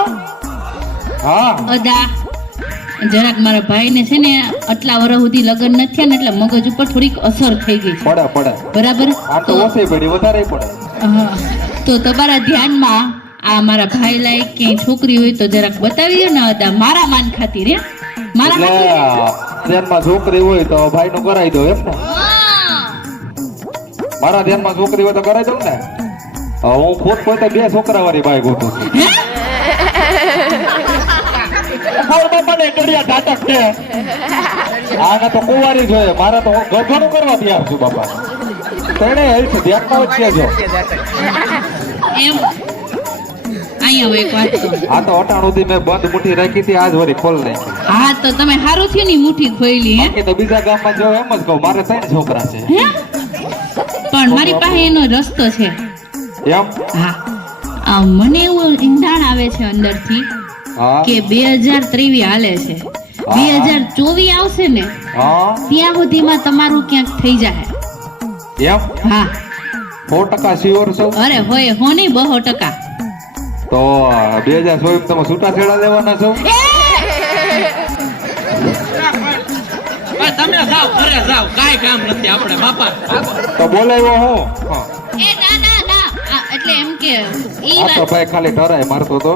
હા અદા જરાક મારા ભાઈને છે ને આટલા વર્ષ સુધી લગ્ન નથી થયા ને એટલે મગજ ઉપર થોડીક અસર થઈ ગઈ છે પડે પડે બરાબર આમ તો ઓછી પડી વધારે પડે હા, તો તમારા ધ્યાનમાં આ મારા ભાઈ લાયક ક્યાંય છોકરી હોય તો જરાક બતાવી દો ને અદા મારા માન ખાतिर હે મારા એટલે ખાतिर ધ્યાનમાં છોકરી હોય તો ભાઈ નું કરાવી દો એમ ને હા. મારા ધ્યાનમાં છોકરી હોય તો કરાવી દઉં ને હું ખુદ પોતે 2 છોકરા વાળી બાઈ ગોતું છું ગોળ બાપાને કડિયા ટાટક છે આને તો કુંવારી જોઈએ મારે તો હું ગરબાનું કરવા તૈયાર છું બાપા તેને હેલ્થ ધ્યાનમાં જ કેજો એમ અહીંયા હોય એક વાત તો આ તો અટાણ સુધી મેં બંધ મુઠ્ઠી રાખી હતી આજ વળી ખોલ નાખી હા તો તમે હારું થયું ની મુઠ્ઠી ખોઈલી હે બાકી તો બીજા ગામમાં જો એમ જ કહું મારે 3 છોકરા છે હે પણ મારી પાસે એનો રસ્તો છે એમ હા મને એવું ઈંધાણ આવે છે અંદરથી હા કે 2023 હાલે છે 2024 આવશે ને હા ત્યાં સુધીમાં તમારું ક્યાંક થઈ જાય એમ હા 100% શ્યોર છો અરે હોય હો નહીં 200%. તો 2024 તમે છૂટાછેડા લેવાના છો ભાઈ તમે જાઓ ઘરે જાઓ કાંઈ કામ નથી આપણે બાપા. તો બોલાવ્યો હું એ ના ના ના એટલે એમ કે ઈ આ તો વાત ભાઈ ખાલી ટરાય મારતો તો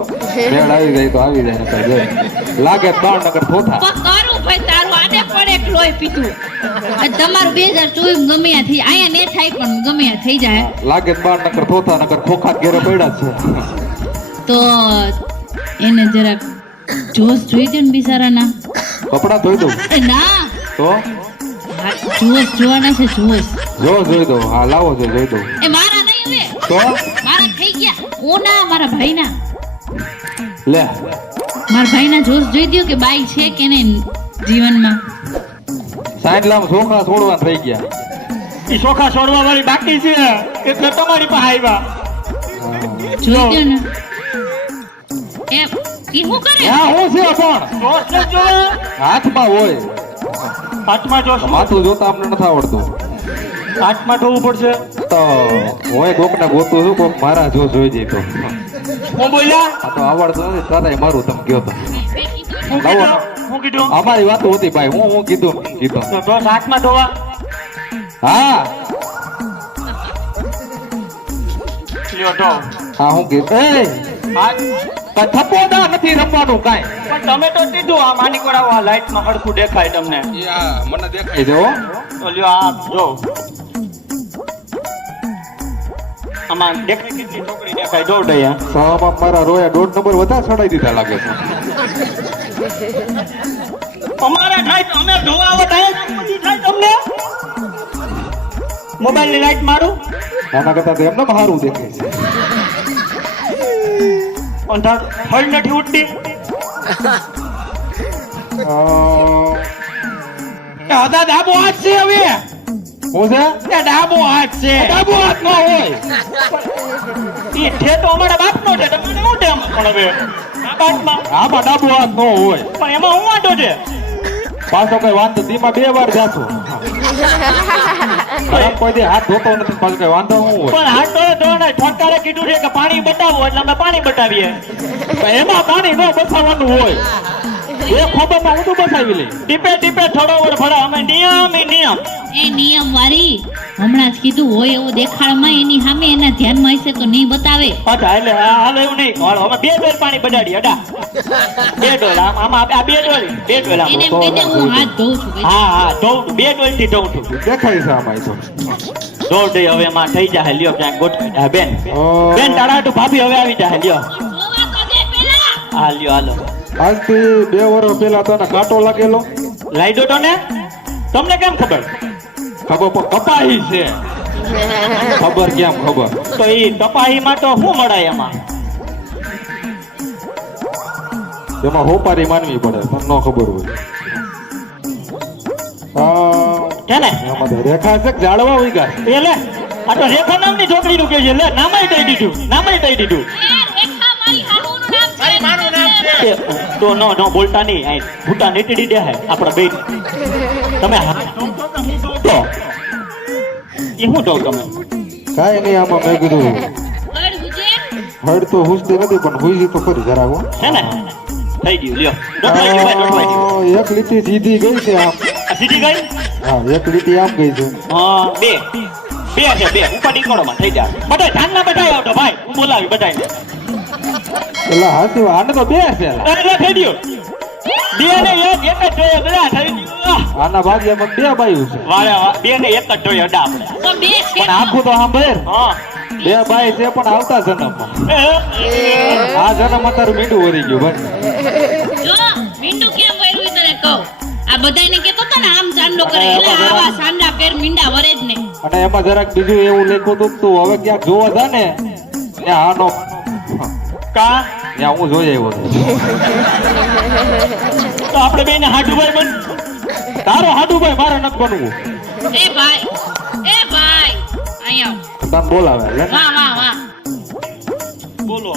મેળ આવી જાય તો આવી જાય નકર જો લાગે તો બાણ નકર થોથા પણ કરું ભાઈ તારું આને પડે એક લોહી પીતું તમારું 2024 ગમે ત્યાં થઈ અહીંયા ને થાય પણ ગમે ત્યાં થઈ જાય લાગે તો બાણ નકર થોથા નકર ખોખા ઘેરે પડ્યા જ છે તો એને જરાક જોશ જોઈ દે ને બિચારાના કપડા ધોઈ દઉં એ ના તો હા, જોશ જોવાના છે જોશ જો જોઈ દઉં હા લાવો છો જોઈ દઉં એ મારા નહીં હવે તો મારા થઈ ગયા ઓના મારા ભાઈના લે મારા ભાઈના જોશ જોઈ દ્યો કે બાઈ છે કે નહીં જીવનમાં સાંજલામાં છોકરા છોડવાના થઈ ગયા ઈ ચોખા છોડવા વાળી બાકી છે એટલે તમારી પાસે આવ્યા જોઈ દ્યો ને એમ ઈ શું કરે હા હું છે પણ જોશ ન જોવે હાથમાં હોય હાથમાં જોશ માથું જોતા અમને નથી આવડતું હાથમાં જોવું પડશે તો હું કોકને ગોતું છું કોક મારા જો જોઈ જાય તો હું બોલ્યા આ તો આવડતું નથી તારે મારું તમે કયો તો હું લાવો. કીધું હું કીધું અમારી વાતો હતી ભાઈ હું કીધું કીધું તો જોશ હાથમાં ધોવા હા લ્યો ધો હા હું કીધું એ હાથ થપ્પોદા નથી રમવાનું કાંઈ પણ તમે તો કીધું આ માની કરાવો આ લાઈટમાં હરખું દેખાય તમને એ આ મને દેખાય એ જો તો લ્યો આ જો આમાં દેખાય કેટલી છોકરી દેખાય જો દયા સામાં મારા રોયા 1.5 નંબર વધારે ચડાઈ દીધા લાગે છે અમારે થાય તો અમે ધોવા આવો થાય તો પછી થાય તમને મોબાઈલ ની લાઈટ મારું આના કરતા તો એમને સારું દેખાય છે. અંધાર હળ નથી ઉઠતી દાદા ડાબો હાથ છે હવે હું છે ત્યાં ડાબો હાથ છે ડાબો હાથ ન હોય. ઈ ઠેઠો અમારા બાપનો છે તમને શું ટેમ પણ હવે આ બાપમાં આમાં ડાબો હાથ ન હોય. પણ એમાં હું વાંધો છે પાછો કઈ વાંધો દીમાં 2 વાર જાશું. ખરાબ કોઈ દી હાથ ધોતો નથી પાછો કઈ વાંધો શું હોય. પણ હાથ તો ધોવાના ઠોકારે કીધું છે કે પાણી બતાવો એટલે અમે પાણી બતાવીએ પણ એમાં પાણી ન બસાવવાનું હોય. એ ખોબરમાં ઊંધું બસાવી લે. ટીપે ટીપે થોડો વર ભરા અમે નિયમ એ નિયમ એ નિયમ વાળી હમણાં જ કીધું હોય એવું દેખાડમાં એની સામે એના ધ્યાનમાં હશે તો નહીં બતાવે. પાછા એટલે હાલ એવું નહીં હાલો અમે 2 ડોલ પાણી બજાડી અડા 2 ડોલ આમાં આ 2 ડોલ 2 ડોલ એને એમ કહી દે હું હાથ ધોઉં છું ભાઈ. હા હા ધોઉં 2 ડોલ થી ધોઉં છું દેખાય છે આમાં તો. દોડ દે હવે એમાં થઈ જાય લ્યો ક્યાંક ગોઠવાઈ જાય બેન બેન તારા હાટુ ભાભી હવે આવી જાય લ્યો જોવા તો દે પેલા. હા લ્યો હાલો આજથી 2 વર્ષ પહેલા તો કાંટો લાગેલો. લાઈડો તો ને તમને કેમ ખબર ખબર પણ કપાહી છે. ખબર કેમ ખબર. તો ઈ કપાહીમાં તો શું મળાય એમાં એમાં હોપારી માનવી પડે મને ન ખબર હોય. છે ને એમાં તો રેખા છે કે ઝાડવા ઉગ્યા છે. એ લે આ તો રેખા નામની છોકરીનું કે છે લે નામય દઈ દીધું એ રેખા મારી હાહુનું નામ છે. એ, તો નો બોલતા નહીં આ ફૂટા નીકળી દે હે આપણા બે તમે તો એ હું તો તમે કાંઈ નહીં આમાં મેં કીધું બળ ગુજે. હળ તો હુસતી નથી પણ હુઈજી તો ખરી જરાક હો. છે ને થઈ ગયું લ્યો દોટવાઈ ગયું ભાઈ દોટવાઈ ગયું એક લીટી સીધી ગઈ છે આમ. આ સીધી ગઈ હા એક લીટી આમ ગઈ છે. હા બે છે બે ઉપર નીકળોમાં થઈ જાય બધા ધ્યાન ના બધાય આવતો ભાઈ હું બોલાવી બધાને પેલા હાથી આને તો 2 છે લા. અરે થઈ ગયું બે ને એક જ જોઈએ બધા થઈ ગયું આના ભાગ્યમાં 2 બાયું છે. વારે બે ને એક જ જોઈએ અડા આપણે તો બે છે. પણ આખું તો સાંભળ હા 2 બાય છે પણ આવતા જન્મમાં. આ જન્મ અત્યારે મીંડું વળી ગયું ભાઈ. જો મીંડું કેમ વળ્યું ઈ તને કહું. આ બધાયને કહેતો તો ને આમ ચાંદો કરે એટલે આવા સાંડા પેર મીંડા વરે જ નહીં. અને એમાં જરાક બીજું એવું લખ્યું હતું કે તું હવે ક્યાંક જોવા જા ને ત્યાં આનો કા ત્યાં હું જોઈ આવ્યો છું. તો આપણે બેને હાડુભાઈ બન તારો હાડુભાઈ મારે નથી બનવું. એ ભાઈ અહીંયા તને બોલાવે લે. વાહ વાહ વાહ. બોલો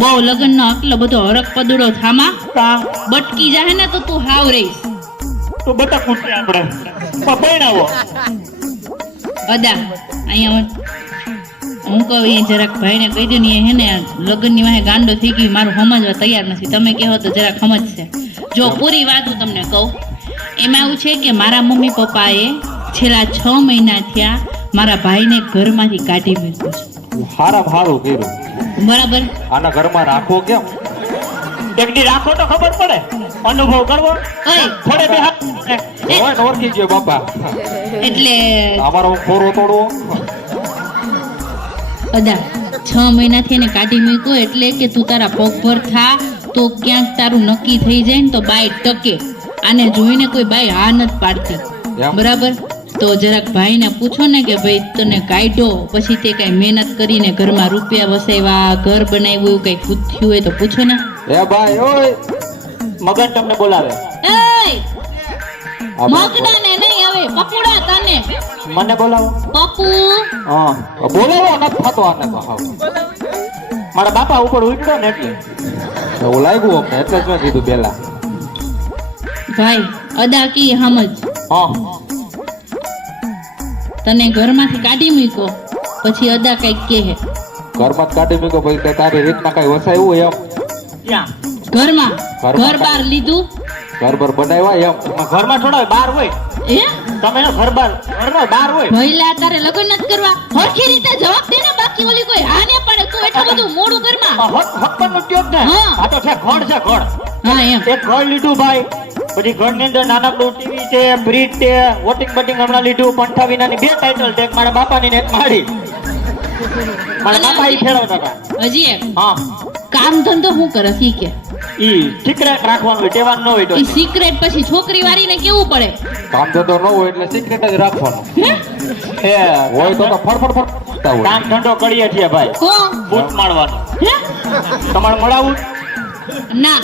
બહુ લગ્નનો આટલો બધો હરક પદડો થામા કા બટકી જાહે ને તો તું હાવ રહીશ. તો બતા કુટે આપણે પપૈણાવો અદા અહીંયા હું કહું એ જરાક ભાઈને કહી દઉં ને એ હે ને લગ્નની વાહે ગાંડો થઈ ગઈ મારું સમજવા તૈયાર નથી. તમે કહો તો જરાક સમજશે. જો પૂરી વાત હું તમને કહું એમાં એવું છે કે મારા મમ્મી પપ્પાએ છેલ્લા 6 મહિના થયા મારા ભાઈને ઘરમાંથી કાઢી મૂક્યો છે. સારું કર્યું. બરાબર. આના ઘરમાં રાખો કેમ. એક દી રાખો તો ખબર પડે અનુભવ કરવો ઓય થોડે બે હાથ હોય ને ઓળખી ગયો બાપા. એટલે અમારો ખોરો તોડવો. અદા 6 મહિનાથી એને કાઢી મૂક્યો એટલે કે તું તારા પગ પર થા તો ક્યાંક તારું નક્કી થઈ જાય ને તો બાઈ ટકે. આને જોઈને કોઈ બાઈ હા નથી પાડતી. એમ? બરાબર. તો જરાક ભાઈને પૂછો ને કે ભાઈ તને કાઢ્યો પછી તે કઈ મહેનત કરીને ઘરમાં રૂપિયા વસાવ્યા ઘર બનાવ્યું એવું કઈ થયું હોય તો પૂછો ને. એ ભાઈ ઓય મગન તમને બોલાવે એય આ મગડા ને નહીં હવે પપુડા તને મને બોલાવો પપુ હા બોલાવો નથી થતો આને તો હાવ. મારા બાપા ઉપર ઉઠ્યો ને એટલે એવું લાગ્યું અમને એટલે જ મેં કીધું પેલા. ભાઈ અદા કી સમજ હા તને ઘરમાંથી કાઢી મૂક્યો પછી અદા કઈક કહે ઘરમાં જ કાઢી મૂકો પછી તે તારી રીતના કઈ વસાયું હોય એમ. ક્યાં ઘરમાં ઘરમાં ઘર બાર લીધું ઘર બર બનાવ્યા એમ. ઘરમાં થોડા બહાર હોય એ તમે એનો ઘર બહાર હોય ભઈલા તારે લગ્ન નથી કરવા હરખી રીતે જવાબ દે ને બાકી ઓલી કોઈ હા ને પડે તું એટલું બધું મોડું ઘરમાં હક્કન ઉદ્યોગ ને હા. આ તો છે ઘર હા એમ એક ઘર લીધું ભાઈ બધી ઘરની અંદર નાનકડું ટીવી છે ફ્રીજ છે વોટિંગ બટિંગ હમણાં લીધું પંઠા વિનાની 2 ટાઇટલ છે એક મારા બાપાની ને એક મારી મારા બાપા ઈ ફેરવતા હતા હજી એક હા કામ ધંધો શું કરે શીખે ઈ સિક્રેટ રાખવાનું હોય ટેવાનું ન હોય તો એ સિક્રેટ પછી છોકરી વાળીને કેવું પડે કામ ધંધો ન હોય એટલે સિક્રેટ જ રાખવાનો હે હોય તો ફડફડ ફડતા હોય કામ ધંધો કરીએ છીએ ભાઈ કોણ બૂટ મારવાનું હે? તમારે મળાવું ના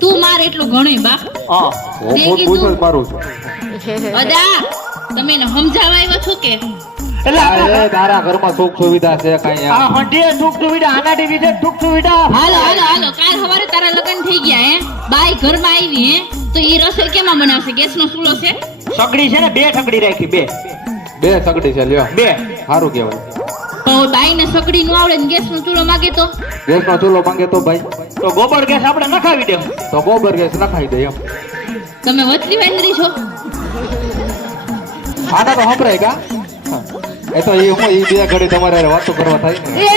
તું માર એટલું ઘણું બા હા હું તે ખુદ કીધું. પૂછો જ મારું છું અદા તમે એને સમજાવવા આવ્યો છો કે એટલે અરે તારા ઘરમાં સુખ સુવિધા છે કઈ આ હંડીએ સુખ સુવિધા આનાથી વિશે સુખ સુવિધા હાલો હાલો હાલો કાલ સવારે તારા લગ્ન થઈ ગયા હે બાઈ ઘરમાં આવી હે તો ઈ રસોઈ કેમાં બનાવશે ગેસનો ચૂલો છે સગડી છે ને 2 સગડી રાખી 2 બે સગડી છે લ્યો 2 સારું કહેવાય તો બાઈને સકડી નું આવડે ને ગેસનો ચૂલો માંગે તો ગેસનો ચૂલો માંગે તો ભાઈ તો ગોબર ગેસ આપણે નખાવી દેવું તો ગોબર ગેસ નખાઈ દે એમ તમે વચલી વાંદરી છો આના તો સંભળાય કા એ તો એ હું ઈ બે ઘડી તમારે હારે વાતો કરવા થાય ને એ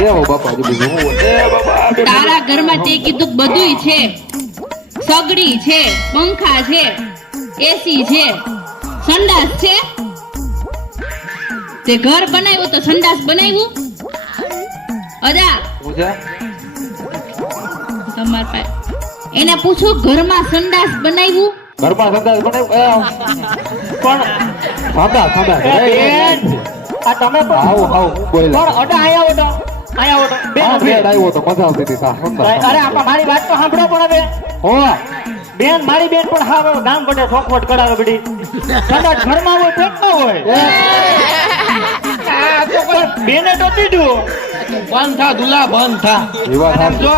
એ હો બાપા હજી બીજું હું હોય? એ બાબા બે તારા ઘરમાં તે કીધું કે બધુંય છે સગડી છે પંખા છે એસી છે સંડાસ છે તે ઘર બનાવ્યું તો સંડાસ બનાવ્યું અદા હું છે તમાર પાસે એને પૂછો ઘરમાં સંડાસ બનાવ્યું ઘરમાં સંદાસ બનાવ્યું પણ સંદાસ સંદાસ એ બેન, આ તમે પણ આવ આવ બોલા પણ અડા આયા ઓટો બેન આ ઉભી. બેડ આવ્યો તો મજા આવતી હતી સા સંદાસ અરે આપા મારી વાત તો સાંભળો પણ હવે હો બેન મારી બેન પણ હા ગામ પડે ચોખવટ કરાવે બધી કદાચ ઘરમાં હોય પેટમાં હોય આ તો પણ બેને તો દીધું બંધ થા દુલા બંધ થા એ વાત સાચી. જો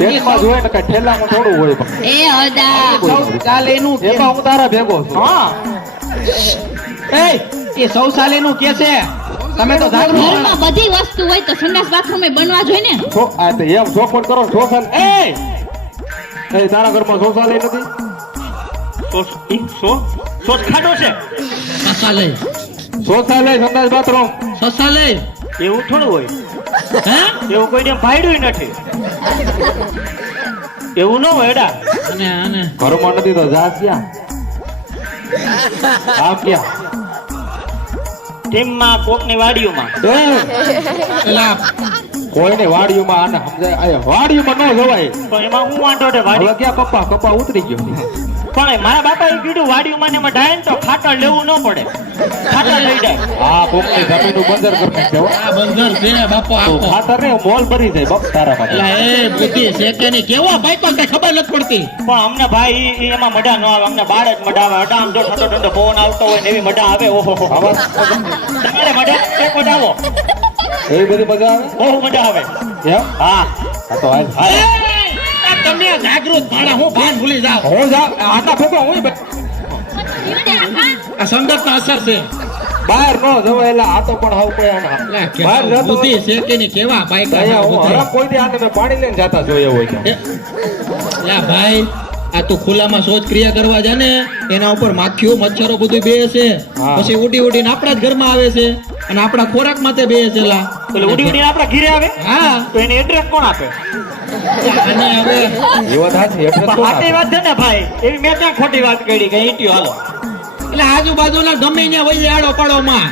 પેટમાં જોઈએ ને કઈ ઠેલામાં થોડું હોય પણ. એ અદા શૌચાલયનું કે એમાં હું તારા ભેગો છું હા એ શૌચાલયનું કે છે તમે તો જાગૃત ઘરમાં બધી વસ્તુ હોય તો સંડાસ બાથરૂમ બનવા જોઈએ ને આ તો એમ ચોખવટ કરો શૌચાલય એ તારા ઘરમાં શૌચાલય નથી સોસ ખાટો છે શૌચાલય શૌચાલય સંદાસ બાથરૂમ શૌચાલય એવું થોડું હોય હે એવું કોઈને ભાડ્યું નથી એવું ન હોય એડા અને અને ઘરમાં નથી તો જા ક્યાં આમ ક્યાં ટીમમાં કોકની વાડીઓમાં એલા કોઈને વાડીઓમાં આને સમજાય આ વાડીઓમાં ન જવાય પણ એમાં હું વાંધો છે વાડી હવે ક્યાં કપા ઉતરી ગયો પણ મારા બાપાએ કીધું વાડીઓમાં ને એમાં ડાય ને તો ખાતર લેવું ન પડે ખાતર લઈ જાય આ કોકની જમીનનું બંદર કરી નાખે હો. આ બંદર છે બાપો તો આપો ખાતર ને મોલ ભરી જાય બાપ તારા માટે એલા એ બુદ્ધિ છે કે નહીં કેવો ભાઈ તો કઈ ખબર નથી પડતી પણ અમને ભાઈ ઈ એમાં મજા ન આવે અમને બાળ જ મજા આવે અડા આમ જો ઠંડો ઠંડો પવન આવતો હોય ને એવી મજા આવે ઓહો આવા તમારે મજા એક મજા આવો એવી બધી મજા આવે બહુ મજા આવે એમ હા આ તો હાલ હાલ. આ તમે જાગૃત માણા હું ભાન ભૂલી જાવ હું જા આના ભેગો હું આ સંગતના અસર છે બહાર ન જવાય એટલે આ તો પણ હાવ કોઈ આના એલા બહાર કેવા જતો બુદ્ધિ છે કે નહીં કેવા બાઈક અહીંયા હું હરામ કોઈ દી આને મેં પાણી લઈને જાતા જોયો હોય તો. લા ભાઈ આ તું ખુલ્લામાં શૌચ ક્રિયા કરવા જા ને એના ઉપર માખીઓ મચ્છરો બધું બે છે હા. પછી ઉડી ઉડીને આપણા જ ઘરમાં આવે છે અને આપણા ખોરાક માટે બે છે લા એટલે ઉડી ઉડીને આપણા ઘીરે આવે હા તો એને એડ્રેસ કોણ આપે અને હવે એ વાત સાચી એટલે પણ શું સાચી વાત છે ને ભાઈ એવી મેં ક્યાં ખોટી વાત કરી કે ઈટ્યો હાલો એટલે આજુબાજુના ગમે ત્યાં વહી આડો પાડો માં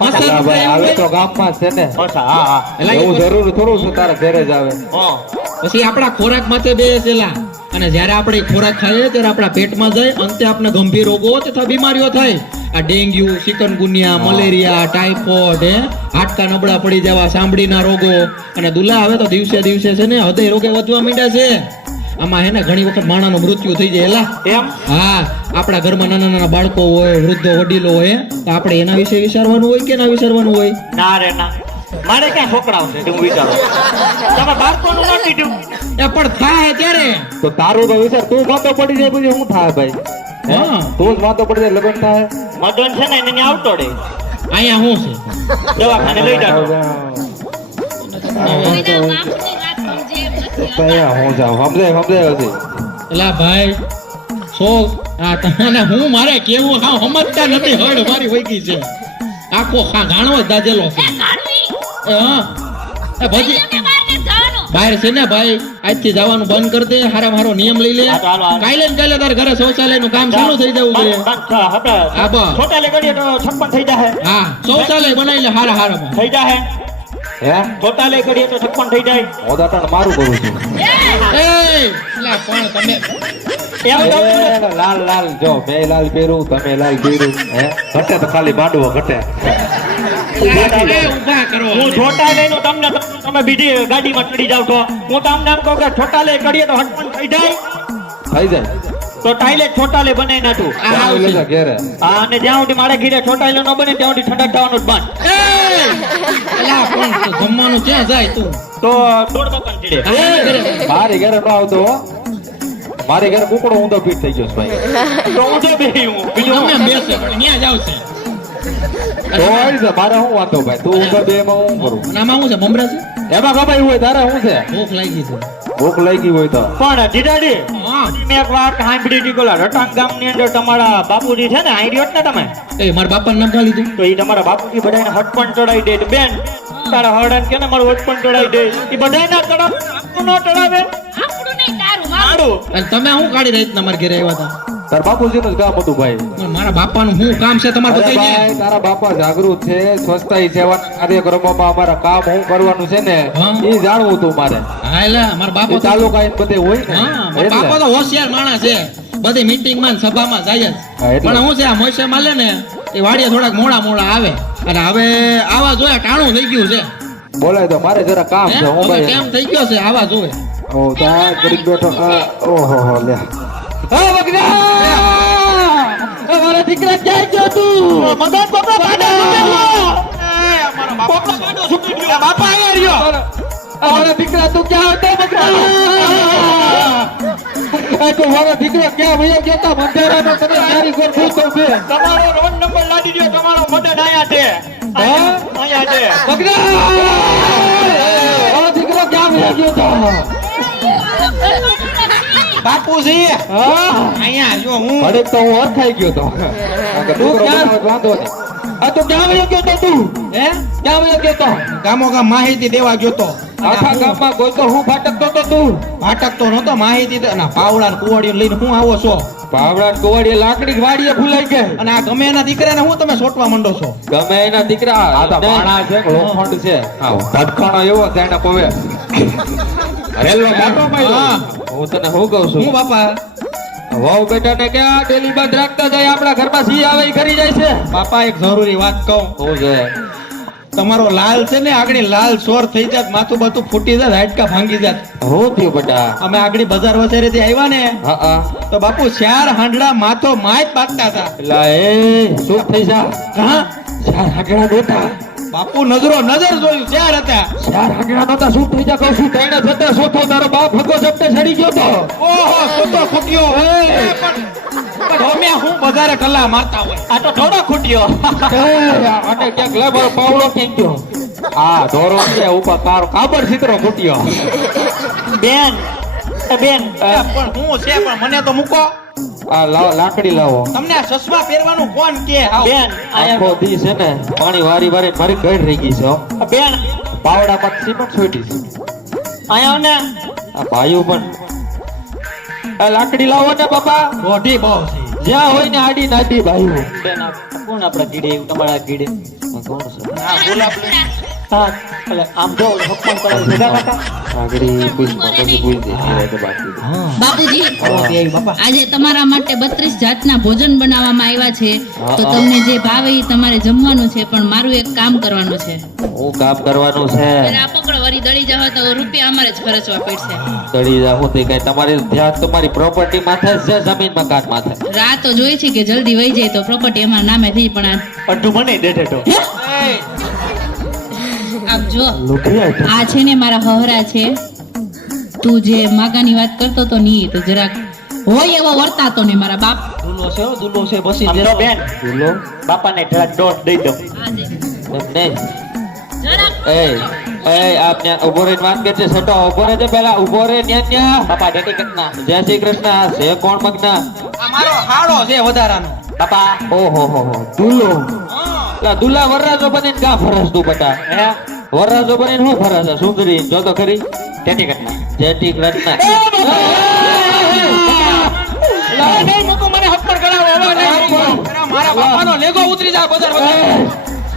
અલા ભાઈ આવે તો ગામમાં જ છે ને અચ્છા હા હા એવું જરૂર થોડું છે તારા ઘરે જ આવે હા પછી આપણા ખોરાક માટે બે છેલા અને જ્યારે આપણે ખોરાક ખાઈએ ત્યારે આપણા પેટમાં જાય અંતે આપણે ગંભીર રોગો તથા બીમારીઓ થાય આ ડેન્ગ્યુ ચિકનગુનિયા મલેરિયા ટાઇફોઇડ હાડકા નબળા પડી જવા ચામડીના રોગો અને દુલા હવે તો દિવસે દિવસે છે ને હૃદય રોગે વધવા માંડ્યા છે આમાં હે ને ઘણી વખત માણસનું મૃત્યુ થઈ જાય એલા એમ હા આપણા ઘરમાં નાના નાના બાળકો હોય વૃદ્ધો વડીલો હોય તો આપણે એના વિશે વિચારવાનું હોય કે ના વિચારવાનું હોય ના રે ના મારે ક્યાં છોકરાઓ છે હું વિચારું તમે બાળકોનું ન કીધું એ પણ થાય ત્યારે તો તારું તો વિચાર તું માતો પડી જાય પછી શું થાય ભાઈ હે? હા. તું જ માતો પડી જાય લગ્ન થાય મદન છે ને એને આવતો રે અહીંયા શું છે દવાખાને લઈ જાઓ કોઈના બાપની વાત સમજે એમ નથી. અહીંયા હું જાઉં સમજાય હજી એલા ભાઈ સો આ તને હું મારે કેવું હા સમજતા નથી હળ મારી વહી ગઈ છે આખો ગાણો જ દાજેલો છે એ ગાળવી, એ હા એ ભજી કે બહાર નથી જવાનું. બહાર છે ને ભાઈ આજથી જવાનું બંધ કરી દે હારા મારો નિયમ લઈ લે હા, તો હાલો, હાલો. કાલે ને કાલે તારે ઘરે શૌચાલય નું કામ ચાલુ થઈ જવું જોઈએ હા, બસ. છોટા લે કરીએ તો 56 થઈ જાય હા શૌચાલય બનાવી લે હારા હારા થઈ જાય હે છોટા લઈ કરીએ તો 56 થઈ જાય. હું દાટણ મારું કરું છું પણ તમે એમ કહું છું. એ લાલ લાલ જો મેં લાલ પહેરું તમે લાલ પહેરું હે ઘટે તો ખાલી માંડવો ઘટે ઉભા કરો હું છોટા લઈને તમને તમે બીજી ગાડીમાં ચડી જાવ છો. હું તમને એમ કહું કે છોટા લઈ કરીએ તો 56 થઈ જાય. થઈ જાય તો ટાઈલે છોટા લઈ બનાવી નાખું. આવી લેજો ઘેરે હા, અને જ્યાં સુધી મારે ઘીરે છોટા લઈ ન બને ત્યાં સુધી ઠંડક થવાનું જ બંધ. એલા પણ તું જમવાનું ક્યાં જાય તું તો દોડ બકન ચડે. મારી ઘરે ન આવતો હો. મારી ઘરે કુકડો ઊંધો પીઠ થઈ ગયો છે ભાઈ તો હું જો બેહી હું બીજું અમે બેસે પણ ત્યાં જ આવશે તો આવી છે મારે શું વાંધો ભાઈ તું ઊંધો બે એમાં હું કરું અને આમાં શું છે મમરા છે એમાં ખબર હોય તારે શું છે ભૂખ લાગી છે ભૂખ લાગી હોય તો પણ જીજાજી હા મેં એક વાત સાંભળી હતી. પેલા રટાંગ ગામની અંદર તમારા બાપુજી છે ને અહીં રહ્યો જ ને તમે, એ મારા બાપાનું નામ કાઢી દીધું તો એ તમારા બાપુજી બધાને હટપણ ચડાવી દે. તો બેન તારા હરડાન કે ને મારું હટપણ ચડાવી દે. એ બધાય ના ચડાવે, આપણું ન ચડાવે. આપણું નહીં તારું મારું. મારું અને તમે શું કાઢી રહી તમારા ઘરે આવ્યા હતા તાર બાપુજીનું જ કામ હતું ભાઈ પણ મારા બાપાનું શું કામ છે તમારે અરે બતાવી ભાઈ તારા બાપા જાગૃત છે સ્વચ્છતા સેવા કાર્યક્રમોમાં અમારા કામ શું કરવાનું છે ને હા. એ જાણવું હતું મારે હા એટલે મારા એ બાપા તો તાલુકા એ બધે હોય ને હા મારા બાપા એટલે. તો હોશિયાર માણસ છે બધી મીટિંગ માં ને સભામાં જાય જ હા, એટલે. પણ હું છે આ મોસે માલે ને એ વાડીએ થોડાક મોડા મોડા આવે અને હવે આવા જોયા ટાણું થઈ ગયું છે બોલાય તો મારે જરા કામ હે? છે હું હવે ભાઈ કેમ થઈ ગયો છે આવા જોવે ઓ તા કરી બેઠો ઓહો હો લે મારા દીકરા ક્યાં ગયો તું? મદદ પકડો, બાપા અહીંયા રહ્યો. મારા દીકરા તું ક્યાં હતો બકરા તો મારા દીકરા ક્યાં વયો ગયો તા મંદિરાનો તને મારી ઘર પૂછતો છે તમારો રોડ નંબર લાદી દ્યો. તમારો મદદ અહીંયા છે. અહીંયા છે. બકરા મારો દીકરો ક્યાં વયો ગયો તા બાપુજી હા અહીંયા જો હું ઘડીક તો હું અટકાઈ ગયો તો તું ક્યાં વાંધો નહીં આ તો ક્યાં વયો ગયો તો તું હે ક્યાં વયો ગયો તો ગામો ગામ માહિતી દેવા ગયો તો આખા ગામમાં કોઈ તો હું ફાટકતો તો તું ભાટકતો નતો માહિતી ના પાવડા ને કુવાડીઓ લઈને હું આવો છો પાવડા કોવાડીએ લાકડી વાડીએ ફૂલાઈ ગઈ અને આ ગમે એના દીકરાને હું તમે સોટવા માંડો છો ગમે એના દીકરા આ તો માણા છે લોખંડ છે આ ભટકાણો એવો છે એને કોવે રેલવે કાટો માર્યો હા. હું તને શું કહું છું હું બાપા વહુ બેટા ને કે આ ડેલી બંધ રાખતા જાય આપણા ઘરમાં સી આવે ઈ કરી જાય છે બાપા એક જરૂરી વાત કહું હું છે તમારો લાલ છે ને આગળ લાલ સોર થઈ જાત માથું બાથું ફૂટી જાત હાડકા ભાંગી જાત હું થયું બેટા અમે આગળ બજાર વસેરેથી આવ્યા ને હા હા તો બાપુ 4 હાંડડા માથો માય પાકતા હતા એલા એ શું થઈ જા હા ચાર હાંડડા નહોતા બાપુ નજરો નજર જોયું 4 હતા ચાર હાંડડા નહોતા શું થઈ જા કહું છું તેણે જતા સોથો તારો બાપ હગો ઝપટે ચડી ગયો તો ઓહો સોતો ફૂટ્યો પણ અમે હું બજારે ટલ્લા મારતા હોય આ તો થોડો ખૂટ્યો. અને ક્યાંક લે મારો પાવડો ક્યાંક ગયો આ દોરો છે ઉપર કારો કાબર ચિત્રો ફૂટ્યો બેન બેન પણ હું છે પણ મને તો મૂકો આ લાકડી લાવો તમને આ ચશ્મા પહેરવાનું કોણ કે આવ બેન આખો દી છે ને પાણી વારી વારી મારી ગઈ રહી ગઈ છે હો. બેન પાવડા પર સિમેન્ટ છોટી છે અહીંયા ને આ ભાઈઓ પણ આ લાકડી લાવો ને બાપા રોઢી બહુ છે જ્યાં હોય ને આડી નાડી ભાઈઓ બેન આ કોણ આપણા કીડે તમારા કીડે કોણ છે આ ગુલાબ હા એટલે આમ જો હકમન કરે ભેગા કાકા આગળી પૂછમાં પછી પૂછ દે તો બાકી બાપુજી રોટી આવી બાપા આજે તમારા માટે 32 જાતના ભોજન બનાવવામાં આવ્યા છે તો તમને જે ભાવે એ તમારે જમવાનું છે પણ મારું એક કામ કરવાનું છે હું કામ કરવાનું છે એટલે આ પકડો વળી દળી જાવ તો રૂપિયા અમારે જ ખર્ચવા પડશે ચડી જાઉં તે કઈ તમારી ધ્યાન તમારી પ્રોપર્ટી માથે જ છે જમીન મકાન માથે રાત તો જોઈ છે કે જલ્દી વહી જાય તો પ્રોપર્ટી અમારા નામે થઈ પણ અડધું મને દેઠે તો આપ જો લુખિયા આ છે ને મારા હહરા છે તું જે માગાની વાત કરતો તો નહીં તો જરાક હોય એવો વર્તાતો ને મારા બાપ દુલો છે હો, દુલો છે બસી આમ તો બેન બોલો બાપાને જરાક દોઢ દઈ દઉં. આજે એમ નહીં જરાક એ આપને ઉભો રહીને વાત કરશે સટો ઉભો રહેજે પેલા ઉભો રહે ન્યા બાપા ડેટી કટના જય શ્રી કૃષ્ણ આ છે કોણ મગના આ મારો હાડો છે વધારાનો બાપા ઓહો હો હો દુલો લા દુલા વરરાજો બનીને કા ફરસ તું બટા હે વરરાજો બનીને હું ફરસ સુંદરી જો તો ખરી ડેટી કટના જય શ્રી કૃષ્ણ લા નહીં મૂકો મને હક પર કરાવો હવે નહીં મૂકો. મારા બાપાનો લેગો ઉતરી જાય બજાર વગર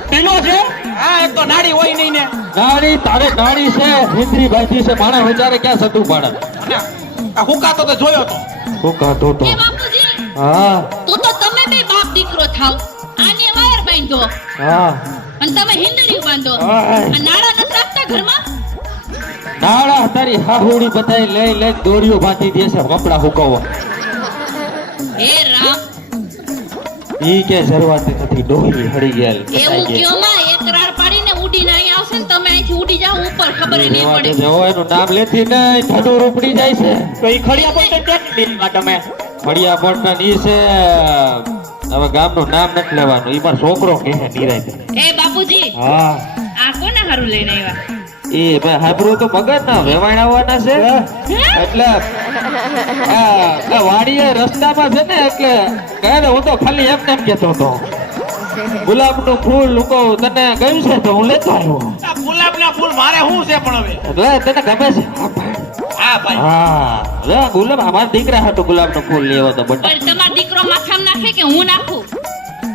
ઢીલો છે હા એક તો નાડી હોય નહીં ને નાડી તારે નાડી છે હિન્દ્રી બાજી છે માણસ વિચારે ક્યાં સતું પાડે અને આ હુકાતો તો જોયો તો હું કાઢો તો એ બાપુજી હા તો તમે બે બાપ દીકરો થાવ આને વાયર બાંધો હા અને તમે હિન્દરી બાંધો હા. આ નાડા નથી રાખતા ઘરમાં નાડા તારી હાહુડી બધાય લઈ લઈ દોરીઓ બાંધી દે છે કપડા હુકવો હે રામ ઈ કે શરૂઆતી નથી ડોહી હળી ગયેલ એવું કયો માં એક રાર પાડીને ઉડીને અહીં આવશે ને તમે અહીંથી ઉડી જાઓ ઉપર ખબર ય નહીં પડે જો એનું નામ લેતી નહીં ઠડુર ઉપડી જાય છે તો ઈ ખડિયા પર તો કેટલી દીધા તમે ફળિયા પડના ની છે હવે ગામનું નામ નથી લેવાનું ઈ મારો છોકરો કહે નિરાય એ બાપુજી હા આ કોને હારું લઈને આવ્યા એ ભાઈ હાબરું તો મગજ ના વેવાણ આવવાના છે એટલે આ વાડીએ રસ્તામાં છે ને એટલે કહે ને હું તો ખાલી એમ તેમ કહેતો હતો ગુલાબનું ફૂલ લોકો તને ગયું છે તો હું લેતો આવ્યો આ ગુલાબના ફૂલ મારે શું છે પણ હવે એટલે તને ગમે છે હા ભાઈ હા લે ગુલાબ અમારા દીકરા હતું ગુલાબનું ફૂલ લેવો તો બટા પણ તમારો દીકરો માથામાં નાખે કે હું નાખું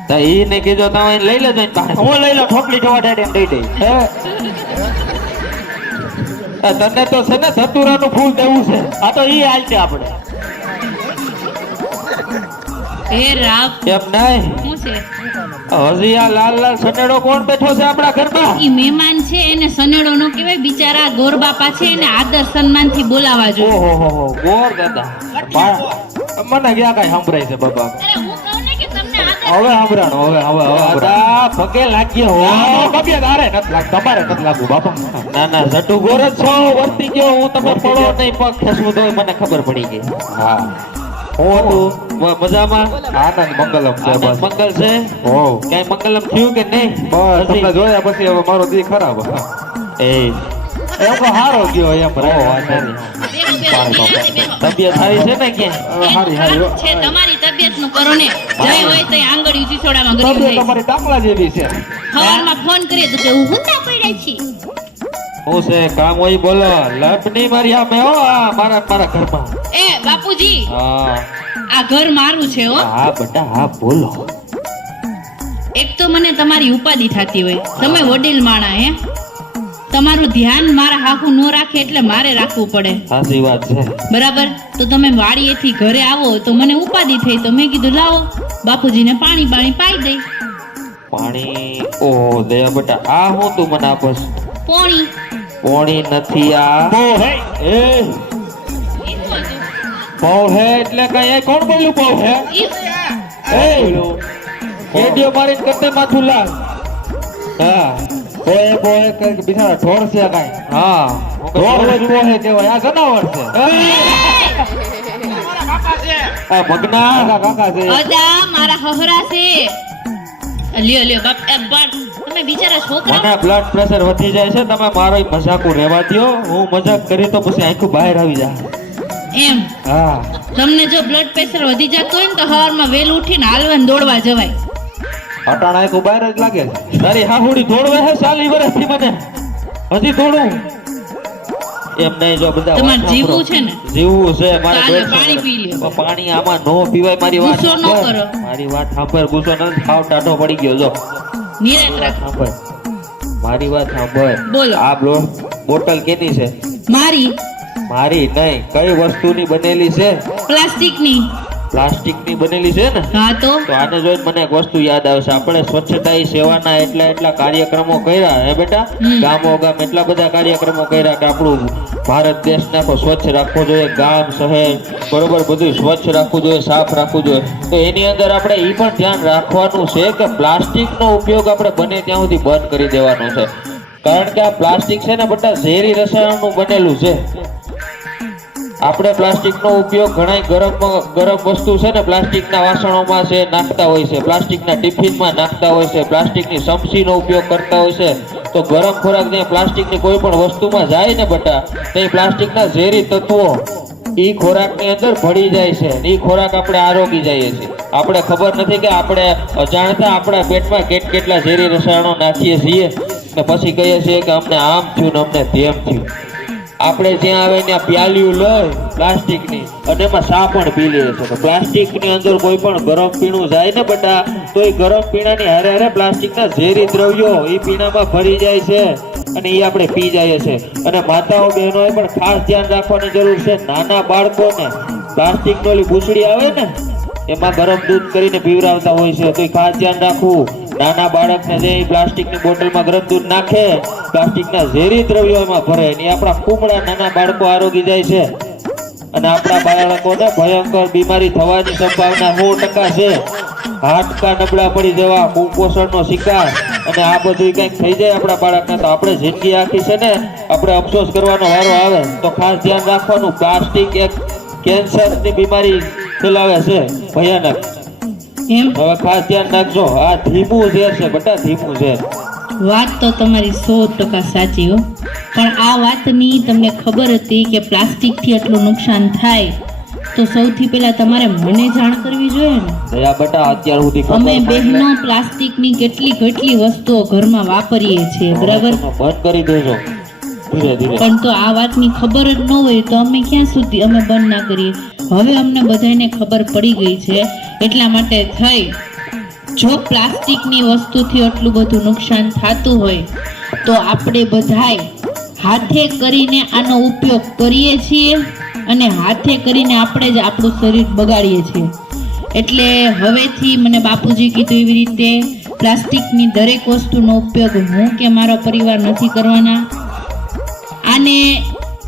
તો ઈ ને કીધો તમે લઈ લેજો એની પાસે હું લઈ લો ઠોકલી જવા દે દઈ દઈ હે? તને તો છે ને ધતુરાનું ફૂલ દેવું છે આ તો ઈ હાલ છે આપણે હે રામ એમ નહીં શું છે હજી આ લાલ લાલ સનેડો કોણ બેઠો છે આપણા ઘરમાં ઈ મહેમાન છે એને સનેડો નો કહેવાય બિચારા ગોર બાપા છે એને આદર સન્માન થી બોલાવા જોઈએ ઓહો ગોર દાદા મને ક્યાં કઈ સંભળાય છે બાબા અરે હું કહું ને કે તમને આદર હવે સંભળાણો હવે દાદા પગે લાગ્યો હો પગે તારે નથી લાગ તમારે નથી લાગુ બાપા ના ના જટુ ગોર જ છો વર્તી ગયો હું તમે પડો નહીં પગ ખેસવું તો મને ખબર પડી ગઈ હા હું હતું મજામાં આનંદ મંગલમ છે બસ મંગલ છે હો કઈ મંગલમ થયું કે નહીં બસ તમને જોયા પછી હવે મારો દી ખરાબ એ એમ તો હારો ગયો એમ રહો તબિયત સારી છે ને કે હારી હારી છે તમારી તબિયત નું કરો ને જય હોય તો આંગળી ચીસોડામાં ગરી તબિયત જાય તમારી ટાકલા જેવી છે સવારમાં ફોન કરીએ તો કે હું હુંતા પડ્યા છી હું છે કામ હોય બોલો લપની મારી સામે હો આ મારા ઘરમાં એ બાપુજી હા આ ઘર મારું છે હો હા બેટા હા બોલો એક તો મને તમારી ઉપાધિ થતી હોય તમે વડીલ માણા હે તમારું ધ્યાન મારા હાહુ નો રાખે એટલે મારે રાખવું પડે સાચી વાત છે બરાબર તો તમે વાડીએથી ઘરે આવો તો મને ઉપાધિ થઈ તો મેં કીધું લાવો બાપુજીને પાણી પાઈ દઈ પાણી ઓહો દે બેટા આ હું તું મને આપસ પોણી પોણી નથી આ હે એ પાવ હે એટલે કઈ કોણ બોલ્યું પાવ હે એ રેડિયો મારી કરતે માથું લાગ હા બોય કઈ બિચારા ઢોર છે કઈ હા ઢોર જ બોહે કેવાય આ જનાવર છે આ મગના કાકા છે અદા મારા હહરા છે લ્યો લ્યો બાપ એ બાળ તમે બિચારા છોકરા મને બ્લડ પ્રેશર વધી જાય છે તમે મારો મજાક રહેવા દ્યો હું મજાક કરી તો પછી આંખું બહાર આવી જાય એમ હા તમને જો બ્લડ પ્રેશર વધી જતું હોય ને તો સવારમાં વહેલું ઉઠીને હાલવા ને દોડવા જવાય અટાણા આંખું બહાર જ લાગે છે તારી હાહુડી દોડવે છે 40 વર્ષથી મને હજી દોડું એમ નહીં જો બધા તમારે વાત જીવવું સાંભળો. છે ને જીવવું છે મારે ચાલો, દોઢસો પાણી પી લ્યો. પણ પાણી આમાં નો પીવાય મારી વાત ગુસ્સો ન સાંભળ. કરો. મારી વાત સાંભળ ગુસ્સો નથી થાવ ટાઢો પડી ગયો જો નિરાત રાખ સાંભળ મારી વાત સાંભળ બોલો. આ બોટલ કેની છે મારી મારી નહીં કઈ વસ્તુની બનેલી છે પ્લાસ્ટિકની પ્લાસ્ટિકની બનેલી છે ને હા તો તો આને જોઈને મને એક વસ્તુ યાદ આવે છે આપણે સ્વચ્છતા ઈ સેવાના એટલા કાર્યક્રમો કર્યા હે બેટા ગામો ગામ એટલા બધા કાર્યક્રમો કર્યા કે આપણું ભારત દેશને આખો સ્વચ્છ રાખવો જોઈએ ગામ શહેર બરોબર બધું સ્વચ્છ રાખવું જોઈએ સાફ રાખવું જોઈએ તો એની અંદર આપણે ઈ પણ ધ્યાન રાખવાનું છે કે પ્લાસ્ટિકનો ઉપયોગ આપણે બને ત્યાં સુધી બંધ કરી દેવાનો છે કારણ કે આ પ્લાસ્ટિક છે ને બેટા ઝેરી રસાયણનું બનેલું છે આપણે પ્લાસ્ટિકનો ઉપયોગ ઘણા ગરમ વસ્તુ છે ને પ્લાસ્ટિકના વાસણોમાં છે નાખતા હોય છે પ્લાસ્ટિકના ટિફિનમાં નાખતા હોય છે પ્લાસ્ટિકની સમસીનો ઉપયોગ કરતા હોય છે તો ગરમ ખોરાક જ્યાં પ્લાસ્ટિકની કોઈ પણ વસ્તુમાં જાય ને બેટા તો એ પ્લાસ્ટિકના ઝેરી તત્વો એ ખોરાકની અંદર ભળી જાય છે એ ખોરાક આપણે આરોગી જઈએ છીએ આપણે ખબર નથી કે આપણે અજાણતા આપણા પેટમાં કેટલા ઝેરી રસાયણો નાખીએ છીએ ને પછી કહીએ છીએ કે અમને આમ થયું ને અમને તેમ થયું આપણે જ્યાં આવે ત્યાં પ્યાલીઓ લઈ પ્લાસ્ટિકની અને એમાં ચા પણ પી લે છે. તો પ્લાસ્ટિકની અંદર કોઈ પણ ગરમ પીણું જાય ને બટા, તો એ ગરમ પીણાની હારે હારે પ્લાસ્ટિકના ઝેરી દ્રવ્યો એ પીણામાં ભરી જાય છે અને એ આપણે પી જઈએ છે. અને માતાઓ બહેનોએ પણ ખાસ ધ્યાન રાખવાની જરૂર છે. નાના બાળકોને પ્લાસ્ટિકની ઓલી બુસડી આવે ને એમાં ગરમ દૂધ કરીને પીવડાવતા હોય છે, તો એ ખાસ ધ્યાન રાખવું. નાના બાળકને જે પ્લાસ્ટિકની બોટલમાં ગરમ દૂધ નાખે, પ્લાસ્ટિકના ઝેરી દ્રવ્યો એમાં ભરે ને આપણા કુમળા નાના બાળકો આરોગી જાય છે અને આપણા બાળકોને ભયંકર બીમારી થવાની સંભાવના 100% છે. હાડકા નબળા પડી જવા, કુપોષણનો શિકાર અને આ બધું કંઈક થઈ જાય આપણા બાળકને તો આપણે જિંદગી આખી છે ને આપણે અફસોસ કરવાનો વારો આવે. તો ખાસ ધ્યાન રાખવાનું. પ્લાસ્ટિક એક કેન્સરની બીમારી ફેલાવે છે, ભયાનક. એમ હવે ખાસ ધ્યાન રાખજો. આ ધીમું ઝેર છે બટા, ધીમું ઝેર. વાત તો તમારી 100% સાચી હો, પણ આ વાતની તમને ખબર હતી કે પ્લાસ્ટિકથી એટલું નુકસાન થાય તો સૌથી પહેલા તમારે મને જાણ કરવી જોઈએ ને. દયા બટા, અત્યાર સુધી અમે બહેનો પ્લાસ્ટિકની કેટલી વસ્તુઓ ઘરમાં વાપરીએ છીએ, બરાબર? બંધ કરી દેજો ધીરે ધીરે. પણ તો આ વાતની ખબર જ ન હોય તો અમે ક્યાં સુધી અમે બંધ ના કરીએ. હવે અમને બધાને ખબર પડી ગઈ છે, એટલા માટે થઈ જો પ્લાસ્ટિકની વસ્તુથી એટલું બધું નુકસાન થતું હોય તો આપણે બધાય હાથે કરીને આનો ઉપયોગ કરીએ છીએ અને હાથે કરીને આપણે જ આપણું શરીર બગાડીએ છીએ. એટલે હવેથી મને બાપુજી કીધું એવી રીતે પ્લાસ્ટિકની દરેક વસ્તુનો ઉપયોગ હું કે મારો પરિવાર નથી કરવાના. આને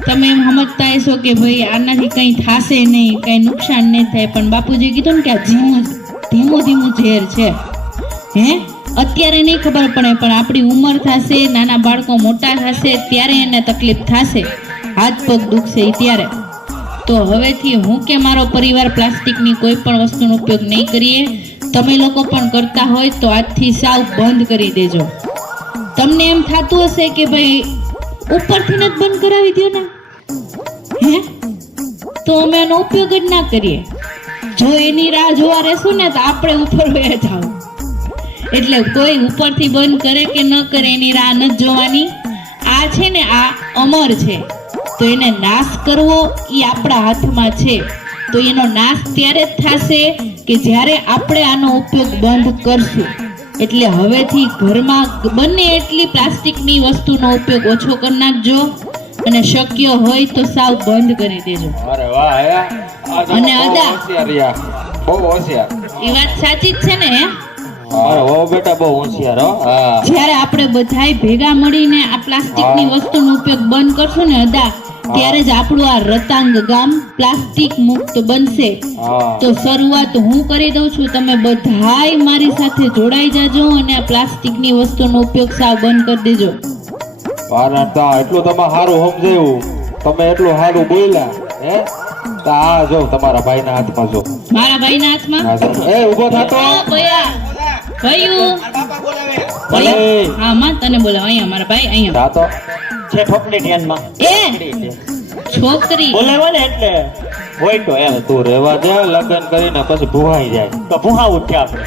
તમે એમ સમજતા હશો કે ભાઈ આનાથી કંઈ થશે નહીં, કંઈ નુકસાન નહીં થાય, પણ બાપુજી કીધું ને કે આ ધીમું ઝેર છે. હે અત્યારે નહીં ખબર પડે, પણ આપણી ઉંમર થશે, નાના બાળકો મોટા થશે ત્યારે એને તકલીફ થશે, હાથ પગ દુખશે ત્યારે. તો હવેથી હું કે મારો પરિવાર પ્લાસ્ટિકની કોઈ પણ વસ્તુનો ઉપયોગ નહીં કરીએ. તમે લોકો પણ કરતા હોય તો આજથી સાવ બંધ કરી દેજો. તમને એમ થતું હશે કે ભાઈ ઉપરથી જ બંધ કરાવી દો ને, હે તો અમે એનો ઉપયોગ જ ના કરીએ. જો એની રાહ જોવા રહેશું ને તો આપણે ઉપર વયા જાવ. એટલે કોઈ ઉપરથી બંધ કરે કે ન કરે એની રાહ ન જોવાની. આ છે ને આ અમર છે, તો એને નાશ કરવો એ આપણા હાથમાં છે. તો એનો નાશ ત્યારે જ થશે કે જ્યારે આપણે આનો ઉપયોગ બંધ કરશું. એટલે હવેથી ઘરમાં બને એટલી પ્લાસ્ટિકની વસ્તુનો ઉપયોગ ઓછો કરી નાખજો અને શક્ય હોય તો સાવ બંધ કરી દેજો. અરે વાહ આયા. અને અદા બહુ હોશિયાર. એ વાત સાચી જ છે ને? હે અરે ઓ બેટા બહુ હોશિયાર હો. હા, જ્યારે આપણે બધાય ભેગા મળીને આ પ્લાસ્ટિકની વસ્તુનો ઉપયોગ બંધ કરશું ને અદા, ત્યારે જ આપણું આ રતાંગ ગામ પ્લાસ્ટિક મુક્ત બનશે. તો શરૂઆત હું કરી દઉં છું, તમે બધાય મારી સાથે જોડાઈ જાજો અને આ પ્લાસ્ટિકની વસ્તુનો ઉપયોગ સાવ બંધ કરી દેજો. વારંતા એટલું તમે સારું સમજાયું, તમે એટલું સારું બોલ્યા. હે તો આ જો તમારા ભાઈના હાથમાં જો. મારા ભાઈના હાથમાં હા, જો. એ ઊભો થાતો. ભયા ભયું ભલે. હા માં તને બોલાવ. અહીંયા મારા ભાઈ અહીંયા થાતો. છે ઠોકડી ધ્યાનમાં એ છોકરી બોલાવો ને એટલે હોય તો એમ. તું રેવા દે, લગ્ન કરીને પછી ભૂહાઈ જાય તો ભૂહાવું જ છે આપણે.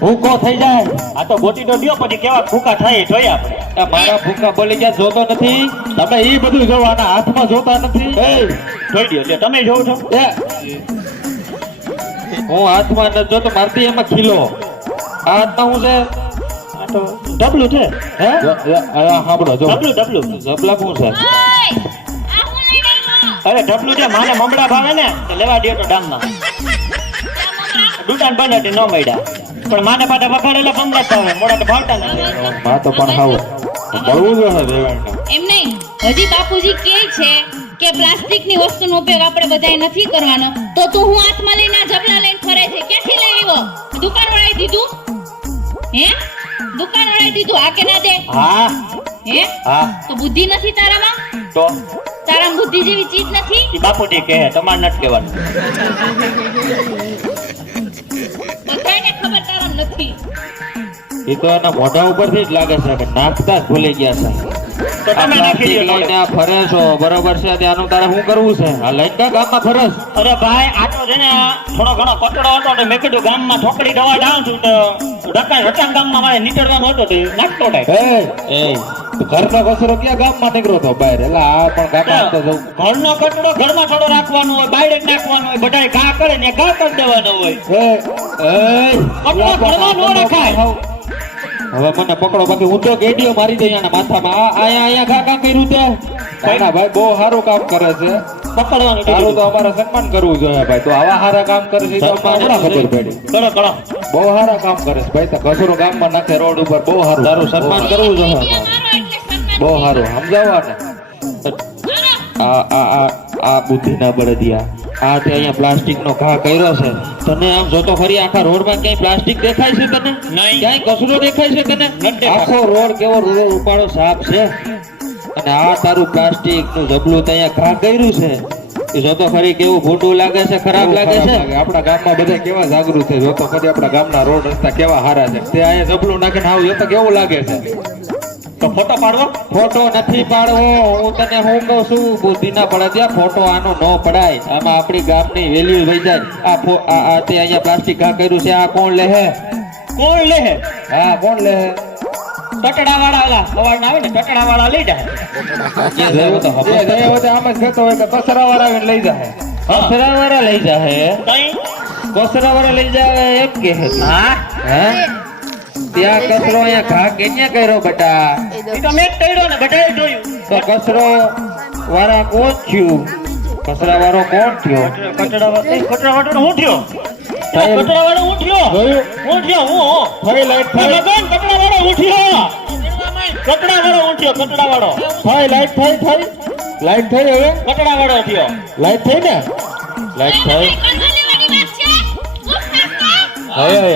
ભૂકો થઈ જાય. આ તો ગોટી તો દ્યો પછી કેવા ભૂકા થાય એ જોઈએ આપણે. આ મારા ભૂકા બોલી ગયા જોતો નથી. તમે એ બધું જોવાના હાથમાં જોતા નથી. જોઈ દો એટલે તમે જોવો છો. એ હું હાથમાં નથી જોતો, મારતી એમાં ખીલો. આ હાથમાં શું છે? આ તો ડબલું છે. હે સાંભળો જો. ડબલું જબલા શું છે? અરે ડબલું છે, માને મમડા ભાવે ને તો લેવા દે તો ડામમાં. દુકાન બંધ હતી ન મળ્યા, પણ માને પાછા વખાડેલા મમડા જ ભાવે, મોડા તો ભાવતા નથી. માં તો પણ ખાવું મળવું જોઈએ દેવાને. એમ નહીં, હજી બાપુજી કહે છે કે પ્લાસ્ટિકની વસ્તુનો ઉપયોગ આપણે બધાએ નથી કરવાનો. તો તું હું હાથમાં લઈને આ જબલા લઈને ફરે છે, ક્યાંથી લઈ લીધો? દુકાનવાળાએ દીધું? હે દુકાનવાળાએ દીધું? આ કે ના દે? હા હે હા તો બુદ્ધિ નથી તારામાં? તો તારામાં બુદ્ધિ જેવી ચીજ નથી? ઈ બાપુજી કહે, તમારે નથી કહેવાનું. બધાને ખબર તારામાં નથી. એ તો એના મોઢા ઉપરથી જ લાગે છે કે નાખતા જ ભૂલી ગયા છે. તો તમે નાખી દો. લઈને આ ફરે છો બરોબર છે, ત્યાંનું તારે શું કરવું છે? આ લઈને ક્યાં ગામમાં ફરસ? અરે ભાઈ આ તો છે ને થોડો ઘણો કચરો હતો તો મેં કીધું ગામમાં ઠોકડી દવા ડાઉં છું તો રતાંગ ગામમાં મારે નીકળવાનું હતું તો નાખતો થાય. એ ઘરનો કચરો ક્યાં ગામમાં નીકળ્યો તો બહાર એટલે આ પણ ગામમાં તો જવું. ઘરનો કચરો ઘરમાં થોડો રાખવાનો હોય, બહાર જ નાખવાનો હોય, બધાય ઘા કરે ને ઘા કરી દેવાનો હોય. કચરો ઘરમાં ન રખાય. હવે મને પકડો બાકી હું તો ગેડીઓ મારી દઈ આના માથામાં. અહીંયા ઘા કામ કર્યું તે ના ભાઈ બહુ સારું કામ કરે છે. પકડવાનું સારું તો અમારે સન્માન કરવું જોઈએ ભાઈ. તો આવા સારા કામ કરે છે તો અમને હમણાં ખબર પડી. કરો કરો. બહુ સારા કામ કરે છે ભાઈ. તો કચરો ગામમાં નાખે રોડ ઉપર બહુ સારું. તારું સન્માન કરવું જોઈએ અમારે. બહુ સારું સમજાવવા ને. આ બુદ્ધિના બળદિયા આ તે અહીંયા પ્લાસ્ટિક નો ઘા કર્યો છે. તને આમ જોતો ખરી આખા રોડ માં ક્યાંય પ્લાસ્ટિક દેખાય છે તને? નહીં. ક્યાંય કચરો દેખાય છે તને? નથી. આખો રોડ કેવો ઉપાડો સાફ છે અને આ તારું પ્લાસ્ટિક નું જબલું તો અહીંયા ઘા કર્યું છે. એ જોતો ખરી કેવું ખોટું લાગે છે, ખરાબ લાગે છે. આપણા ગામમાં બધા કેવા જાગૃત છે. જોતો ખરી આપણા ગામના રોડ રસ્તા કેવા સારા છે. તે અહીંયા જબલું નાખીને આવું તો કેવું લાગે છે? તો ફોટો પાડવો. ફોટો નથી પાડવો. હું તને હું કહું છું બુદ્ધિના પડ્યા ફોટો આનો ન પડાય. આમાં આપણી ગામની વેલ્યુ વહી જાય. આ તે અહીંયા પ્લાસ્ટિક ઘા કર્યું છે. આ કોણ લે હે? કોણ લે હે? હા કોણ લે હે? કટડા વાળા ઓલા સવારના આવે ને કટડા વાળા લઈ જાય. આમ જ કહેતો હોય કે કચરા વાળા આવીને લઈ જાય. કચરા વાળા લઈ જાય. કઈ કચરા વાળા લઈ જાય એમ કે હા હે? ત્યાં કચરો અહીંયા ઘા કેન્યા કર્યો બેટા? ઈ તો મેં જ કર્યો ને બધાએ જોયું. તો કચરો વાળા કોણ થયું? કચરા વાળો કોણ થયો? કટડા વાળો હું થયો. સાહેબ. કટડા વાળો હું થયો. જોયું? હું થયો હું. ફરી લાઈટ એ મગન કટડા વાળો હું થયો. કટડા વાળો હું થયો. કટડા વાળો. થઈ લાઈટ થઈ લાઈટ થઈ હવે કટડા વાળો થયો. લાઈટ થઈ ને લાઈટ થઈ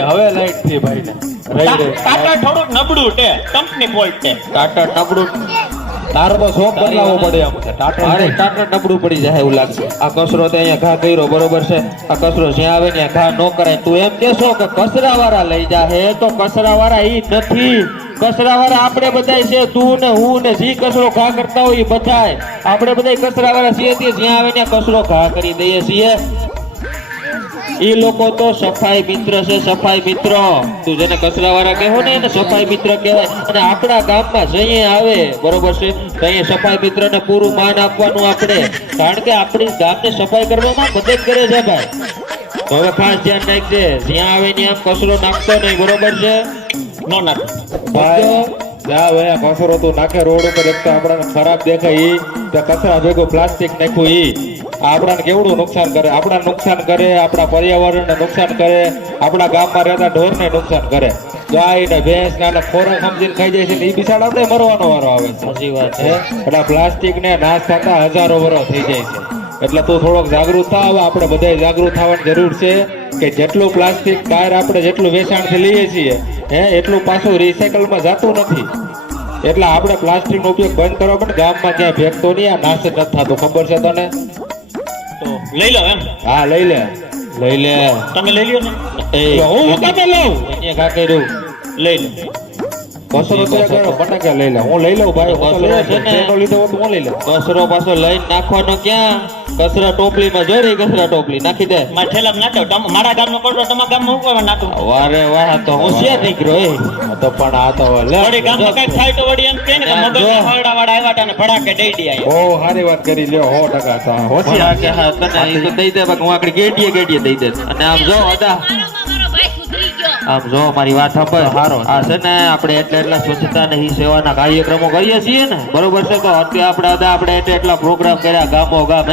હવે લાઈટ થઈ ભાઈ ને ટાટા થોડુંક નબળું છે. કંપની ફોલ્ટ છે. ટાટા નબળું તારો તો શોપ બદલાવવો પડે એમ છે. ટાટા નબળું પડી જાય એવું લાગશે. આ કચરો તે અહીંયા ઘા કર્યો બરોબર છે. આ કચરો જ્યાં આવે ત્યાં ઘા ન કરાય. તું એમ કેશો કે કચરા વાળા લઈ જાહે તો કચરા વાળા ઈ નથી. કચરા વાળા આપણે બધાય છે. તું ને હું ને જી કચરો ઘા કરતા હોય એ બધાય આપણે બધાય કચરા વાળા છીએ. જ્યાં આવે ત્યાં કચરો ઘા કરી દઈએ છીએ. ઈ લોકો તો સફાઈ મિત્ર છે. સફાઈ મિત્ર તું જેને કચરા વાળા કહો ને એને સફાઈ મિત્ર કહેવાય. અને આપણા ગામમાં જઈએ આવે બરોબર છે તો અહીંયા સફાઈ મિત્રને પૂરું માન આપવાનું આપણે. કારણ કે આપણી ગામને સફાઈ કરવામાં મદદ કરે છે ભાઈ. તો હવે ખાસ ધ્યાન રાખજે. જ્યાં આવે ત્યાં કચરો નાખતો નહીં બરોબર છે? નો નાખ. ભાઈ જા હવે કચરો તું નાખે રોડ ઉપર એક તો આપણને ખરાબ દેખાય ઈ તે કચરા ભેગું પ્લાસ્ટિક નાખ્યું ઈ આપણાને કેવડું નુકસાન કરે. આપણા નુકસાન કરે, આપણા પર્યાવરણને નુકસાન કરે, આપણા ગામમાં રહેતા ઢોરને નુકસાન કરે. ગાય ને ભેંસ ને ખોરાક સમજીને ખાઈ જાય છે ને એ બિચારા આપણે મરવાનો વારો આવે છે. સાચી વાત છે. એટલે પ્લાસ્ટિક ને નાશ થતા હજારો વર્ષ થઈ જાય છે. એટલે તું થોડોક જાગૃત થા. હવે આપણે બધા જાગૃત થવાની જરૂર છે કે જેટલું પ્લાસ્ટિક બહાર આપણે જેટલું વેચાણથી લઈએ છીએ એટલું પાછું રિસાયકલમાં જતું નથી. એટલે આપણે પ્લાસ્ટિક નો ઉપયોગ બંધ કરવો પણ ગામમાં ક્યાંય ફેંકતો નહીં. આ નાશ જ નથી થતો. ખબર છે તને? તો લઈ લો એમ. હા લઈ લે લઈ લે. તમે લઈ લ્યો ને. હું કાપે લઉં અહીંયા કાકે રહું લઈ લો. કચરો તો કરો મને કે લઈ લે. હું લઈ લઉં ભાઈ. કચરો છે ને એનો લીધો હોત હું લઈ લઉં. કચરો પાછો લઈને નાખવાનો ક્યાં? કચરા ટોપલીમાં જોઈ કચરા ટોપલી નાખી દે. મારા ઠેલા નાખો. મારા ગામનો કચરો તમારા ગામમાં મૂકવા નાખો. વારે વાહ તો હોશિયાર નીકળ્યો તો પણ આ તો વળી ગામમાં કઈક થાય તો વળી એમ કહે ને કે મગજ હરડા વાળા આવ્યા હતા ને ભડાકે દઈ દે આયા. બહુ સારી વાત કરી લ્યો 100% હોશિયાર કે હા તને ઈ તો દઈ દે બાકી હું આકડી ગેડીએ દઈ દે. અને આમ જો અદા આમ જો મારી વાત સાંભળ. હારો આ છે ને આપણે એટલા સ્વચ્છતા ને ઈ સેવાના કાર્યક્રમો કરીએ છીએ ને બરોબર છે. તો અત્યારે આપણે એટલા પ્રોગ્રામ કર્યા ગામો ગામ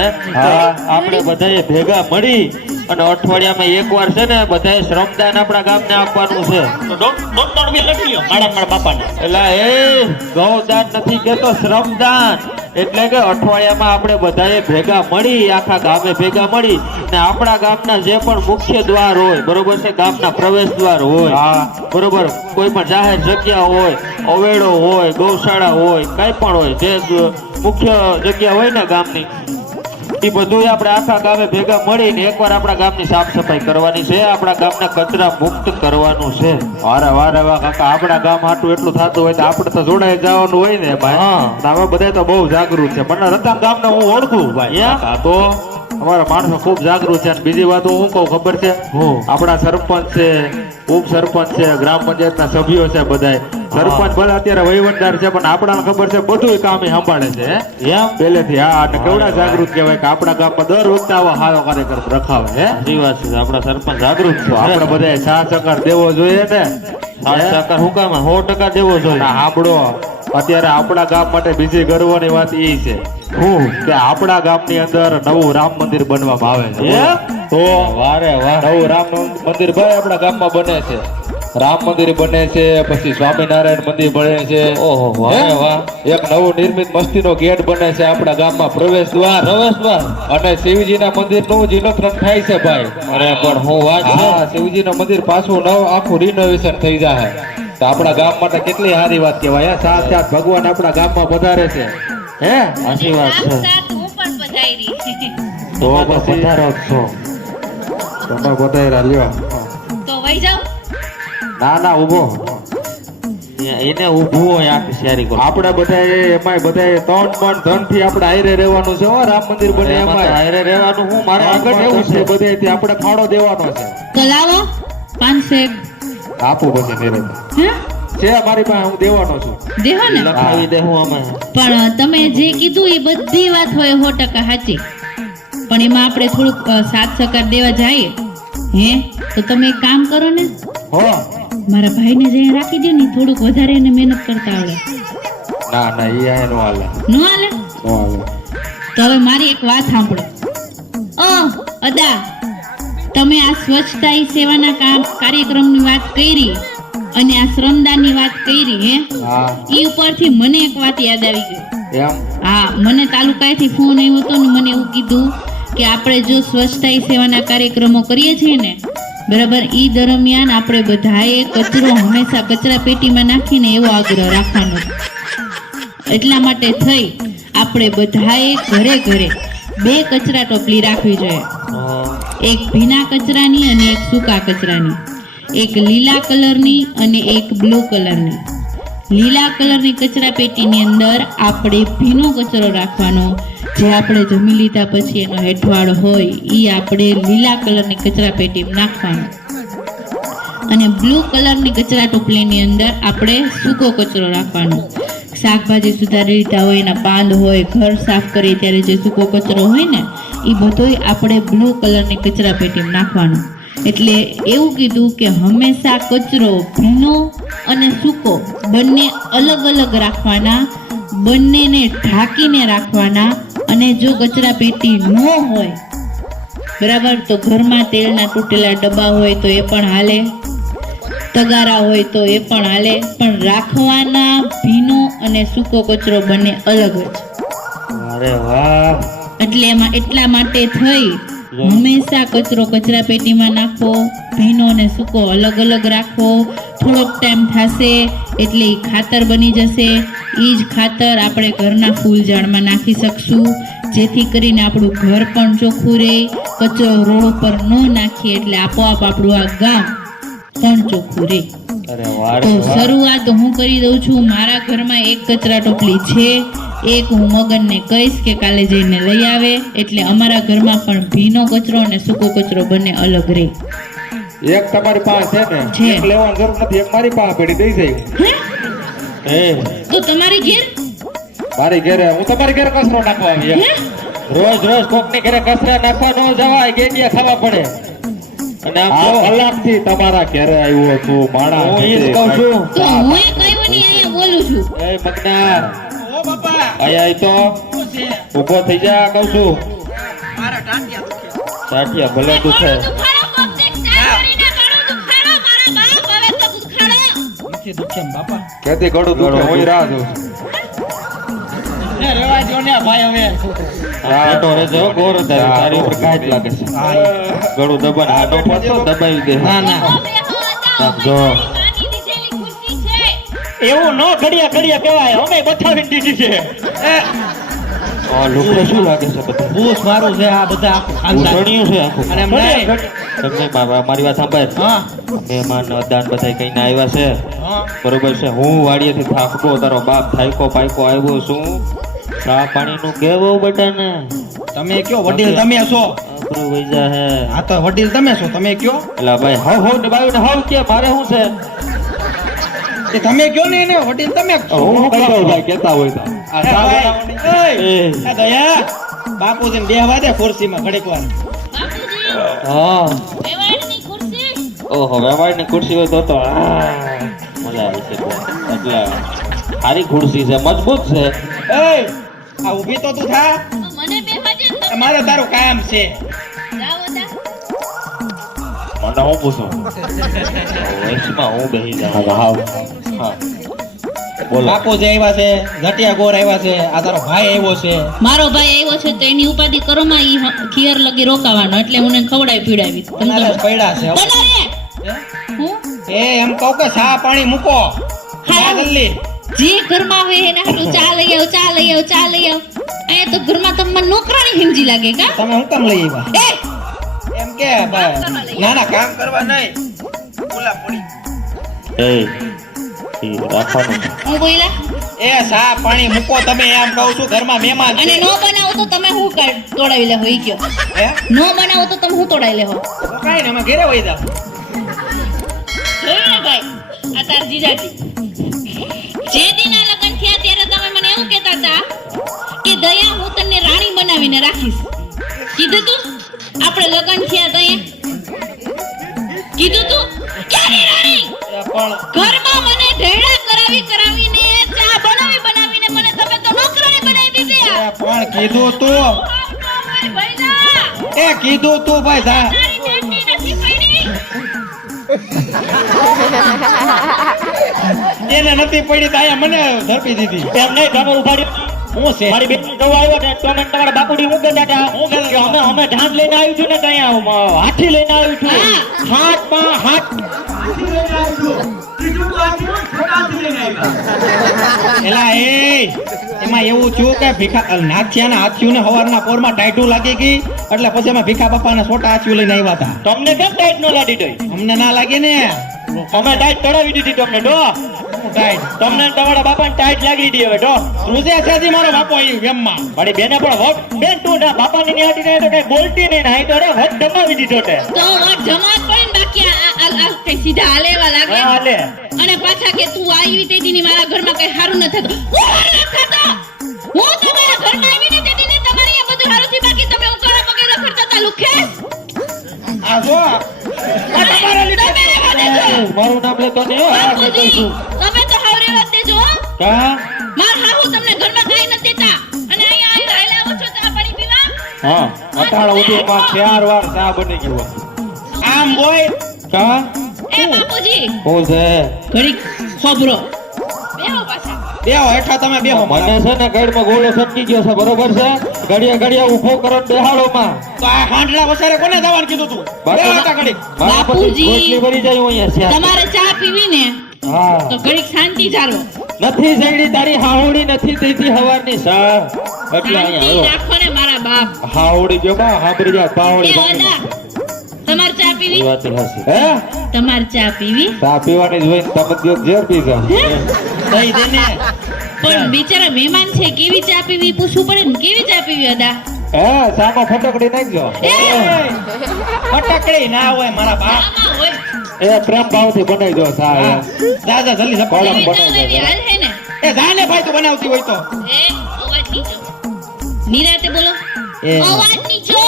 આપણે બધાએ ભેગા મળી અને અઠવાડિયામાં એકવાર છે ને બધાએ શ્રમદાન આપણા ગામને આપવાનું છે. તો ડોક્ટર બી લખી લ્યો મારા બાપાને. એટલે એ ગૌદાન નથી કેતો શ્રમદાન. એટલે કે અઠવાડિયામાં આપણે બધાએ ભેગા મળી આખા ગામે ભેગા મળી ને આપણા ગામના જે પણ મુખ્ય દ્વાર હોય બરોબર છે, ગામના પ્રવેશ દ્વાર હોય બરોબર, કોઈ પણ જાહેર જગ્યા હોય, અવેડો હોય, ગૌશાળા હોય, કઈ પણ હોય જે મુખ્ય જગ્યા હોય ને ગામની, એ બધું આપણે આખા ગામે ભેગા મળીને એકવાર આપણા ગામની સાફ સફાઈ કરવાની છે. આપણા ગામના કચરા મુક્ત કરવાનું છે. વારે વારે વાહ કાકા, આપણા ગામ આટલું એટલું થતું હોય તો આપણે તો જોડાઈ જવાનું હોય ને ભાઈ. અમે બધા તો બહુ જાગૃત છે. મને રતન ગામને હું ઓળખું ભાઈ. તો અમારા માણસો ખૂબ જાગૃત છે. બીજી વાત હું કહું ખબર છે, આપણા સરપંચ છે, ઉપસરપંચ છે, ગ્રામ પંચાયતના સભ્યો છે, બધાય સરપંચ ભલે અત્યારે વહીવટદાર છે, પણ આપણાને ખબર છે બધું કામ એ સંભાળે છે એમ પહેલેથી. હા, અને કેવડા જાગૃત કહેવાય કે આપણા ગામમાં દર વખતે આવા સારો કાર્યક્રમ રખાવે હે. સાચી વાત છે, આપણા સરપંચ જાગૃત છે. આપણે બધાએ સાથ સહકાર દેવો જોઈએ ને. સાત ટકા હું કામ 100% દેવો જોઈએ. ના, સાંભળો, અત્યારે આપણા ગામ માટે બીજી ગર્વની વાત એ છે કે આપણા ગામની અંદર નવું રામ મંદિર બનવામાં આવે છે. તો વારે વાહ. નવું રામ મંદિર ભાઈ આપણા ગામમાં બને છે. રામ મંદિર બને છે, પછી સ્વામિનારાયણ મંદિર બને છે. ઓહો, વારે વાહ. એક નવું નિર્મિત મસ્તીનો ગેટ બને છે આપણા ગામમાં, પ્રવેશ દ્વાર. અને શિવજીના મંદિરનું જીર્ણોદ્ધાર થાય છે ભાઈ. અરે પણ હું વાત છે. હા, શિવજીનું મંદિર પાછું આખું રિનોવેશન થઈ જાય તો આપણા ગામ માટે કેટલી સારી વાત કહેવાય. સાક્ષાત ભગવાન આપણા ગામમાં પધારે છે હે. સાચી વાત છે. સાક્ષાત હું પણ પધારી. તો પછી પધારો જ છો તમે પધાર્યા લ્યો. તો વઈ જાઓ. ના ઊભો. એને ઊભું હોય આખી શેરી કરો. આપણે બધાએ એમાંય બધાએ તન મન ધનથી આપણે હારે રહેવાનું છે હો. રામ મંદિર બને એમાંય હારે રહેવાનું હું મારે આગળ એવું છે બધેથી આપણે ફાળો દેવાનો છે. તો લાવો 500 આપું પછી નિરંતર હે છે મારી પાસે, હું દેવાનો છું. દેવા ને. લખાવી દે હું અમે. પણ તમે જે કીધું એ બધી વાત હોય 100% સાચી, પણ એમાં આપણે થોડુંક સાથ સહકાર દેવા જઈએ હે તો તમે એક કામ કરો ને, હો મારા ભાઈને જે અહીંયા રાખી દો ને, થોડુંક વધારે એને મહેનત કરતા આવડે. ના ઈ આ નો હાલે. નો હાલે? નો હાલે. તો હવે મારી એક વાત સાંભળો. અદા, તમે આ સ્વચ્છતા ઈ સેવાના કાર્યક્રમની વાત કરી અને આ શ્રમદાનની વાત કરી હે, હા ઈ ઉપરથી મને એક વાત યાદ આવી ગઈ. એમ. હા, મને તાલુકાએથી ફોન આવ્યો હતો ને મને એવું કીધું કે આપણે જો સ્વચ્છતા ઈ સેવાના કાર્યક્રમો કરીએ છીએ ને બરાબર, ઈ દરમિયાન આપણે બધાએ કચરો હંમેશા કચરા પેટીમાં નાખીને એવો આગ્રહ રાખવાનો. એટલા માટે થઈ આપણે બધાએ ઘરે ઘરે 2 કચરા ટોપલી રાખવી જોઈએ. એક ભીના કચરાની અને એક સૂકા કચરાની. એક લીલા કલરની અને એક બ્લુ કલરની. લીલા કલરની કચરા પેટીની અંદર આપણે ભીનો કચરો રાખવાનો, જે આપણે જમી લીધા પછી એનો હેઠવાળ હોય એ આપણે લીલા કલરની કચરા પેટીમાં નાખવાનો. અને બ્લુ કલરની કચરા ટોપલીની અંદર આપણે સૂકો કચરો રાખવાનો. શાકભાજી સુધારી લીધા હોય, એના પાંદ હોય, ઘર સાફ કરી ત્યારે જે સૂકો કચરો હોય ને એ બધોય આપણે બ્લુ કલરની કચરા પેટીમાં નાખવાનો. એટલે એવું કીધું કે હંમેશા કચરો ભીનો અને સૂકો બંને અલગ અલગ રાખવાના, બંનેને ઢાંકીને રાખવાના. અને જો કચરા પેટી ન હોય બરાબર તો ઘરમાં તેલના તૂટેલા ડબ્બા હોય તો એ પણ હાલે, તગારા હોય તો એ પણ હાલે, પણ રાખવાના ભીનો અને સૂકો કચરો બંને અલગ જ. અરે વાહ. એટલે એમાં એટલા માટે થઈ હંમેશા કચરો કચરા પેટીમાં નાખવો, ભીનો અને સૂકો અલગ અલગ રાખવો. થોડોક ટાઈમ થશે એટલે એ ખાતર બની જશે. એ જ ખાતર આપણે ઘરના ફૂલ ઝાડમાં નાખી શકશું, જેથી કરીને આપણું ઘર પણ ચોખ્ખું રહે. કચરો રોડ ઉપર ન નાખીએ એટલે આપોઆપ આપણું આ ગામ પણ ચોખ્ખું રહે. અરે વાહ. તો શરૂઆત હું કરી દઉં છું. મારા ઘરમાં એક કચરા ટોપલી છે, એક હું મગનને કહીશ કે કાલે જઈને લઈ આવે, એટલે અમારા ઘરમાં પણ ભીનો કચરો અને સૂકો કચરો બંને અલગ રહે. એક તમારી પાસે છે ને, છે. એક લેવાની જરૂર નથી, એક મારી પાસે પડી દઈ જાય. હે? તો તમારી ઘેર મારી ઘરે હું તમારી ઘરે કચરો નાખવા આવી એમ. હે? રોજ રોજ કોકની ઘરે કચરા નાખવા ન જવાય, ગેડિયા ખાવા પડે. અને આમ આ જો કલાકથી તમારા ઘરે આવ્યો છું માણા. હું ઈ જ કહું છું. તો હું કયું નહીં અહીંયા બોલું છું. એ મગના ઓ બાપા આય તો શું છે? ઊભો થઈ જા કહું છું. મારા ટાંટિયા દુખે. સાઠિયા ભલે દુખે. નથી દુખે એમ બાપા. કેતી ગળું દુખે હું રાહ જોઉં છું. ને રેવા દ્યો ને ભાઈ હવે. પેટો રેજો ગોર તારી તારી ઉપર કાટ લાગે છે. ગળું દબાણ આડો પડતો દબાવી દે. ના ના જો એવું ન ઘડિયા ઘડિયા કહેવાય, અમે બતાવીને દીધી છે. આ લોકો શું લાગે છે બધા? બૂસ મારું છે આ બધા આખું ખાનદાન. ઉસળિયું છે આખું. અને એમ નહીં. તમને મારી વાત સાંભળ. હા મહેમાન અદાન બધા કહીને આવ્યા છે હા બરોબર છે. હું વાડીએથી થાકતો, તારો બાપ થાયકો પાયકો આવ્યો છું. ચા પાણીનું કેવું બટાને? તમે કયો વડીલ તમે છો? છોકરું વૈજા હે આ તો વડીલ તમે છો, તમે કયો. એલા ભાઈ હવ હવ ને બાયું ને હવ કે મારે શું છે એ તમે કયો ને એને વડીલ તમે જ છો. હું કહી દઉં ભાઈ કેતા હોય તો આ ચા બનાવવાની. એ દયા બાપુજીને બેહવા દે ખુરશીમાં ઘડીક વાર. હા વેવાણની ખુરશી. ઓહો વેવાડની ખુરશી હોય તો મજા આવી છે બહુ. એટલે સારી ખુરશી છે, મજબૂત છે. એ આ ઊભી તો તું થા. મને બેહવા દે ને. મારે તારું કામ છે. જાઓ દા. મને હું પૂછું વૈશમાં હું બેહી જાઉં. હા બોલો. બાપુજી આવ્યા છે, ઘટિયા ગોર આવ્યા છે, આ તારો ભાઈ આવ્યો છે. મારો ભાઈ આવ્યો છે તો એની ઉપાધિ કરો માં ઈ ખીયર લગી રોકાવાનો એટલે હું એને ખવડાવી પીડાવી. તમારે પડ્યા છે. હું એ એમ કહું કે ચા પાણી મૂકો. હા જલ્દી. જે ઘરમાં આવે એને હારું ચા લઈ આવ, ચા લઈ આવ, ચા લઈ આવ. અહીંયા તો ઘરમાં તમને નોકરાણી હિમજી લાગે કા? તમે હું કામ લઈ આવ્યા? એ એમ કે ભાઈ ના ના કામ કરવા નહીં. બોલા પડી. એ રાખવાનું હું બોલ્યા એ ચા પાણી મૂકો તમે, એમ કહું છું ઘરમાં મહેમાન છે. અને નો બનાવો તો તમે હું તોડાવી લેહો ઈ કયો. હે નો બનાવો તો તમે હું તોડાવી લેહો. હું કાંઈ ને અમે ઘેરે વઈ જાવ. જોયું ને ભાઈ આ તાર જીજાજી જે દીના લગ્ન થયા ત્યારે તમે મને એવું કહેતા હતા કે દયા હું તને રાણી બનાવીને રાખીશ. કીધું તું આપણે લગ્ન થયા તો કીધું તું ક્યાંની રાણી? એ પણ ઘરમાં મને ઢેડા કરાવીને ચા બનાવીને મને તમે તો નોકરાણી બનાવી દીધી. એ પણ કીધું તું, ભાઈ એ કીધું તું ભાઈ જા. તારી બેટી નથી પડી. એને નથી પડી તો અહીંયા મને ધરપી દીધી. એમ નહીં તમે ઉભાડી હું છે મારી બેટી જોવા આવ્યો ને તો મને તમારા બાપુડી હું કહેતા હતા હું કહેતો હતો? અમે ધાન લઈને આવ્યું છું ને ત્યાં હાથી લઈને આવ્યું છું. હાથમાં હાથ એલા એ એમાં એવું થયું કે ભીખા નાથિયાના હાથીઓને હવારના પોરમાં ટાઈટું લાગી ગઈ એટલે પછી અમે ભીખા બાપાના છોટા હાથીઓ લઈને આવ્યા હતા. તમને કેમ ટાઈટ નો લાડી દઈ? અમને ના લાગે ને. અમે ટાઈટ ચડાવી દીધી તમને ડો. હું ટાઈટ તમને ને તમારા બાપાને ટાઈટ લાગી દી હવે ડો. રૂજે છે જી મારો બાપો અહીં વેમમાં. મારી બેને પણ વટ બેન તું ના બાપાની ની હાટી ને તો કઈ બોલતી નહીં ને અહીં તો રે વટ જમાવી દીધો તે. તો વટ જમાત પડે ને બાકી આ કઈ સીધા હાલેવા લાગે. હા લે અને પાછા કે તું આવી તે દીની મારા ઘરમાં કઈ હારું ન થતું. હું હારું ન થતો. હું તમારા ઘરમાં આવીને તે દીને તમારે અહીંયા બધું હારું થી બાકી તમે ઉકાળા પગે રખડતા તા લુખેસ. આ જો આ તમારા લીધે તમે રહેવા દેજો. મારું નામ લેતો ને હા હું કહું બાપુજી, છું. તમે તો હાવ રહેવા જ દેજો હો. કા માર હાહુ તમને ઘરમાં કઈ નથી દેતા અને અહીંયા આવીને આવો છો ચા પાણી પીવા. હા અટાણ ઉદયમાં 4 વાર ચા બની ગયો. આમ બોય કા એ બાપુજી હું છે ઘડીક ખબરો બેહો પાછા. બેહો હેઠા તમે બેહો. મને છે ને ગળમાં ગોળો સટકી ગયો છે, બરોબર છે? ઘડિયા ઊભો કરો ને બેહાડો માં. તો આ હાંડલા વસારે કોને જવાનું કીધું તું? બાપુ. બેહો હેઠા ઘડીક. મારા પછી બાપુજી. ગોટલી ભરી જાય હું અહીંયા છે. તમારે ચા પીવી ને હા તો ઘડીક શાંતિ ચાલો. નથી જઈડી તારી હાવડી નથી તેથી હવારની સા એટલે શાંતિ અહીંયા રાખો ને મારા બાપ. આવ્યો. હાવડી ગયો બા હાંભળી જા એ પાવડી ઓદા તમારે ચા એ પીવી? વાત હશે. હે તમારે ચા પીવી? ચા પીવાની જ હોય ને તમે જો ઝેર પી જાઓ. દઈ દે ને. પણ બિચારા મહેમાન છે કેવી ચા પીવી પૂછવું પડે ને. કેવી ચા પીવી અદા? હે સામો ફટકડી નાખજો. ફટાકડી ના હોય મારા બાપ. આમાં હોય. એ પ્રેમ ભાવથી બનાવી દો ચા હા. યાર. જા જા જલ્દી ઝપટ. કોળમ એવી બનાવી ચા દો લેવી જરા. હાલ હે ને. એ જા ને ભાઈ તું બનાવતી હોય તો. એ અવાજ નીચો. નિરાતે બોલો. એ. અવાજ નીચો.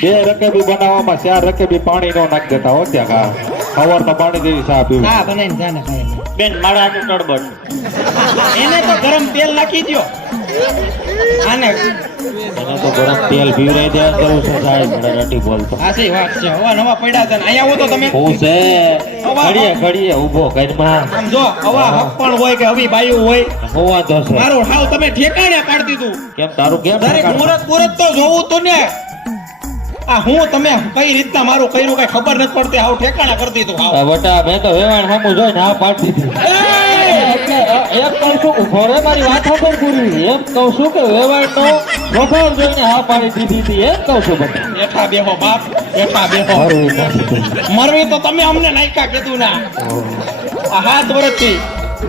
2 રકેબી બનાવવામાં 4 રકેબી પાણી નો નાખ દેતા હો ત્યાં કા. ખબર તો પાણી જેવી ચા પીવું. હા બનાવીને જા ને ભાઈ. બેન મારા હાથું તડબડ. એને તો ગરમ તેલ નાખી દ્યો. આને એને તો ગરમ તેલ પીવરાઈ દે કરું છે સાહેબ મને નથી બોલતો. આ સી વાત છે. હવા નવા પડ્યા છે ને અહીંયા આવો તો તમે હું છે ઘડીએ ઊભો ઘરમાં આમ જો હવા હક પણ હોય કે હવી બાયું હોય. હું વાંધો છે મારું હાવ તમે ઠેકાણે પાડી દીધું. કેમ તારું કેમ દરેક ઠેકાણું? મુરત તો જોવું તું ને. આ હું તમે કઈ રીતના મારું કર્યું કઈ ખબર નથી પડતી. હાવ ઠેકાણા કરી દીધું હાવ. આ બટા મેં તો વેવાણ સામું જોઈને હા પાડી દીધી. એટલે એમ કહું છું ઉભો રે મારી વાત સાંભળ પૂરી. એમ કહું છું કે વેવાણનો સ્વભાવ જોઈને હા પાડી દીધી હતી. એમ કહું છું બટા. બેઠા બેહો બાપ બેઠા બેહો. મારું એ નથી. મરવી તો તમે અમને નાખ્યા કીધું ના. આ 7 વર્ષથી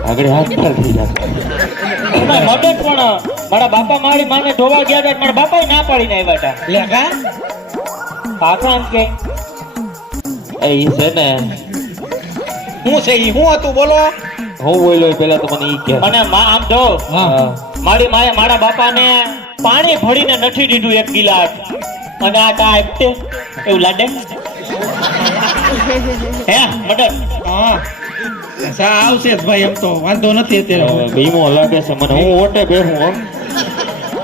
આગળ હાથ પર થઈ જશે. મદદ પણ મારા બાપા મારી માને ધોવા ગયા હતા મારા બાપા ના પાડીને આવ્યા હતા. લે કા કાકા એમ કે એ ઈ છે ને હું છે ઈ હું હતું બોલો હું બોલ્યો પેલા તો મને ઈ કે અને આમ જો મારી માએ મારા બાપાને પાણી ભરીને નથી દીધું એક ગિલાસ અને આ કા આપતે એવું લાડે હે મટર હા સા આવશે જ ભાઈ એમ તો વાંધો નથી અત્યારે બીમો લાગે છે મને હું ઓટે બેહું હો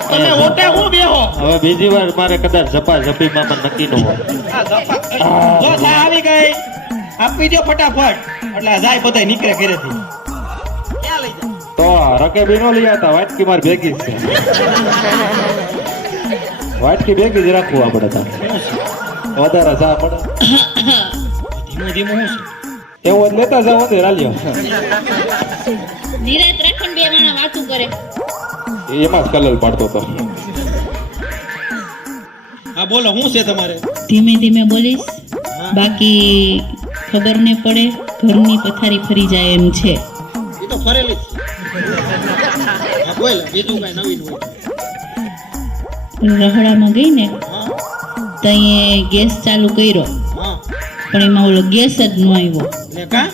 તમે ઓટે હું બેહો હવે બીજી વાર મારે કદાચ ઝપા ઝપીમાં પણ નક્કી ન હોય જો સા આવી ગઈ આપી દો ફટાફટ એટલે જાય બધા નીકળે ઘરેથી ક્યાં લઈ જા તો રકેબી નો લઈ આવતા વાટકી માર ભેગી જ છે વાટકી ભેગી જ રાખવું આપણે તો વધારે ચા પડે ધીમું ધીમું હું એવું જ લેતા જાવ અંદર રાલ્યો નિરાત રાખન બે માણા વાતું કરે એમાં જ કલર પાડતો તો હા બોલો શું છે તમારે ધીમે ધીમે બોલીશ બાકી ખબર ને પડે ઘરની પથારી ફરી જાય એમ છે એ તો ફરેલી હા બોલ બીજું કઈ નવીન હોય રહોડામાં ગઈ ને હા ત્યાં ગેસ ચાલુ કર્યો હા પણ એમાં ઓલો ગેસ જ ન આવ્યો ને કા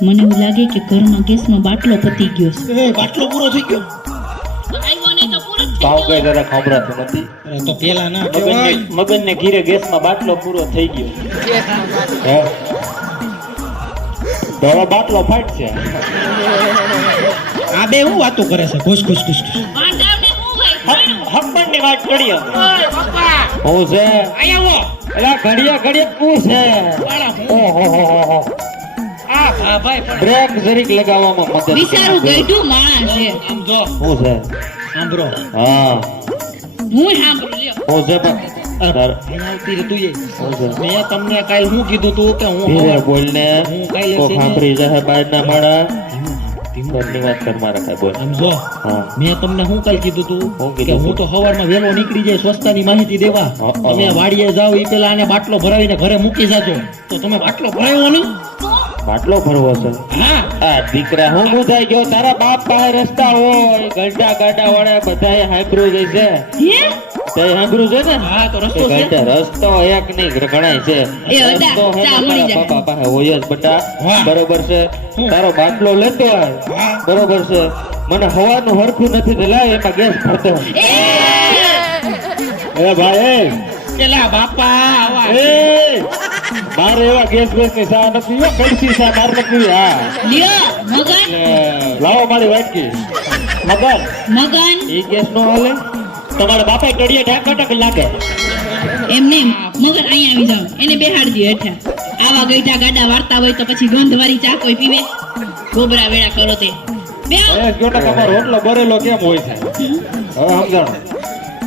મને એવું લાગે કે ઘરમાં ગેસનો બાટલો પતી ગયો છે એ બાટલો પૂરો થઈ ગયો આવ્યો ને તો પૂરો જ થઈ ભાવ ગયો. કઈ જરા ખબરાતું નથી અરે તો પેલા ના કહેવાય મગનને ઘીરે ગેસમાં બાટલો પૂરો થઈ ગયો હે દોડો બાટલો ફાટ છે આ બે હું વાતો કરે છે ઘુસ ઘુસ ઘુસ ઘુસ. વાંઢાને હું હોય ભણ્યું. હપ્પણની વાત કરી હું છે અહીંયા એલા ઘડિયા ઘડિયા હું છે ઓહો હા ભાઈ પણ બ્રેક જરીક લગાવવામાં મદદ વિચારું ગઈઢું માણસ છે આમ જો હું છે સાંભળો હા હું સાંભળું લ્યો હું છે પણ અહીંયા આવતી રે તું હું છે મેં તમને કાલ શું કીધું તું કે હું ધીરે બોલને હું કાલે કો છે ને- ખાંભરી જશે બહારના માળા ધીમું ઘરની વાત કર મારા કાંઈ બોલ આમ જો હા મેં તમને શું કાલ કીધું તું શું કે કીધું હું તું? તો સવારમાં વહેલો નીકળી જાય સ્વચ્છતાની માહિતી દેવા હા, હા. તમે વાડીએ જાઓ એ પેલા આને બાટલો ભરાવીને ઘરે મૂકી જાજો તો તમે બાટલો ભરાવ્યો નહીં બાટલો ભરવો છે હા આ દીકરા હું બુધાઈ ગયો તારા બાપ પાસે રસ્તા હોય ગલડા ગાડા વાળા બધાએ હાંભળ્યું જ છે હે તે હાંભળ્યું છે ને હા તો રસ્તો એ છે ગલડા રસ્તો એક નહીં ગણાય છે એ અદા, રસ્તો હે ને ચા મળી તારા જાય. બાપા પાસે હોય જ બટા વાહ. બરોબર છે હું? તારો બાટલો લેતો હોય હા. બરોબર છે મને હવાનું હરખું નથી તો લાય એમાં ગેસ ભરતો એ ભાઈ પેલા બાપા આવા એ મારે એવા ગેસ ની સા નથી હો, કડસી સા માર નથી હા લ્યો મગન લાવો મારી વાટકી મગન મગન એ ગેસ નો હાલે તમારા બાપા ટડીએ ઢાકટક લાગે એમ નહીં મગન અહીંયા આવી જાવ એને બેહાડજો હેઠા આવા ગઈઢા ગાડા વાર્તા હોય તો પછી ગંધવાળી ચા કોઈ પીવે ગોબરા વેડા કરો તે બેહો એ કયો ને તમારો રોટલો બરેલો કેમ હોય છે હવે સમજાણો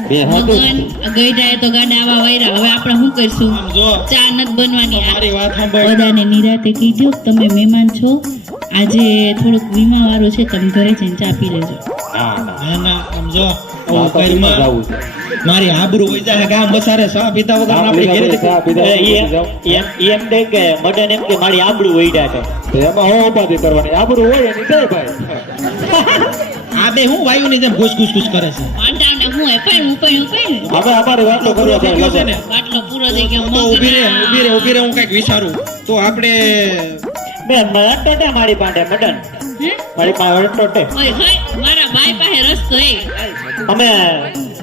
બે હાથું મગન ગઈઢાએ તો ગાડા આવા વાયરા હવે આપણે શું કરશું આમ જો ચા નથી બનવાની મારી વાત સાંભળ બધાને નિરાતે કીધું કે તમે મહેમાન છો આજે થોડુંક વીમા વાળું છે તમે ઘરે જઈને ચા પી લેજો ના ના ના આમ જો ના આવું ઘરમાં જવું છે મારી આબરૂ વહી જાય ગામ બસારે સા પીતા વગર આપણે ઘરે ચા પીધા વગર જાઓ. એમ દે કે મગન એમ કે મારી આબડું વૈડા છે તો એમાં હું ઉપાધિ કરવાની આબરૂ હોય એની દે ભાઈ આ બે હું વાયુની જેમ ઘુસ ઘુસ ઘુસ કરે છે વાંઢાને હું હે પણ હવે અમારી વાતો પૂરો કરવા થઈ ગયો છે ને બાટલો પૂરો થઈ ગયો તો ઊભી રે મગન ઊભી રે હું કઈક વિચારું તો આપણે બેન ટોટે મારી પાસે મગન હે? મારી પાસે ટોટે ઓય હોય મારા ભાઈ પાસે રસ્તો હે અમે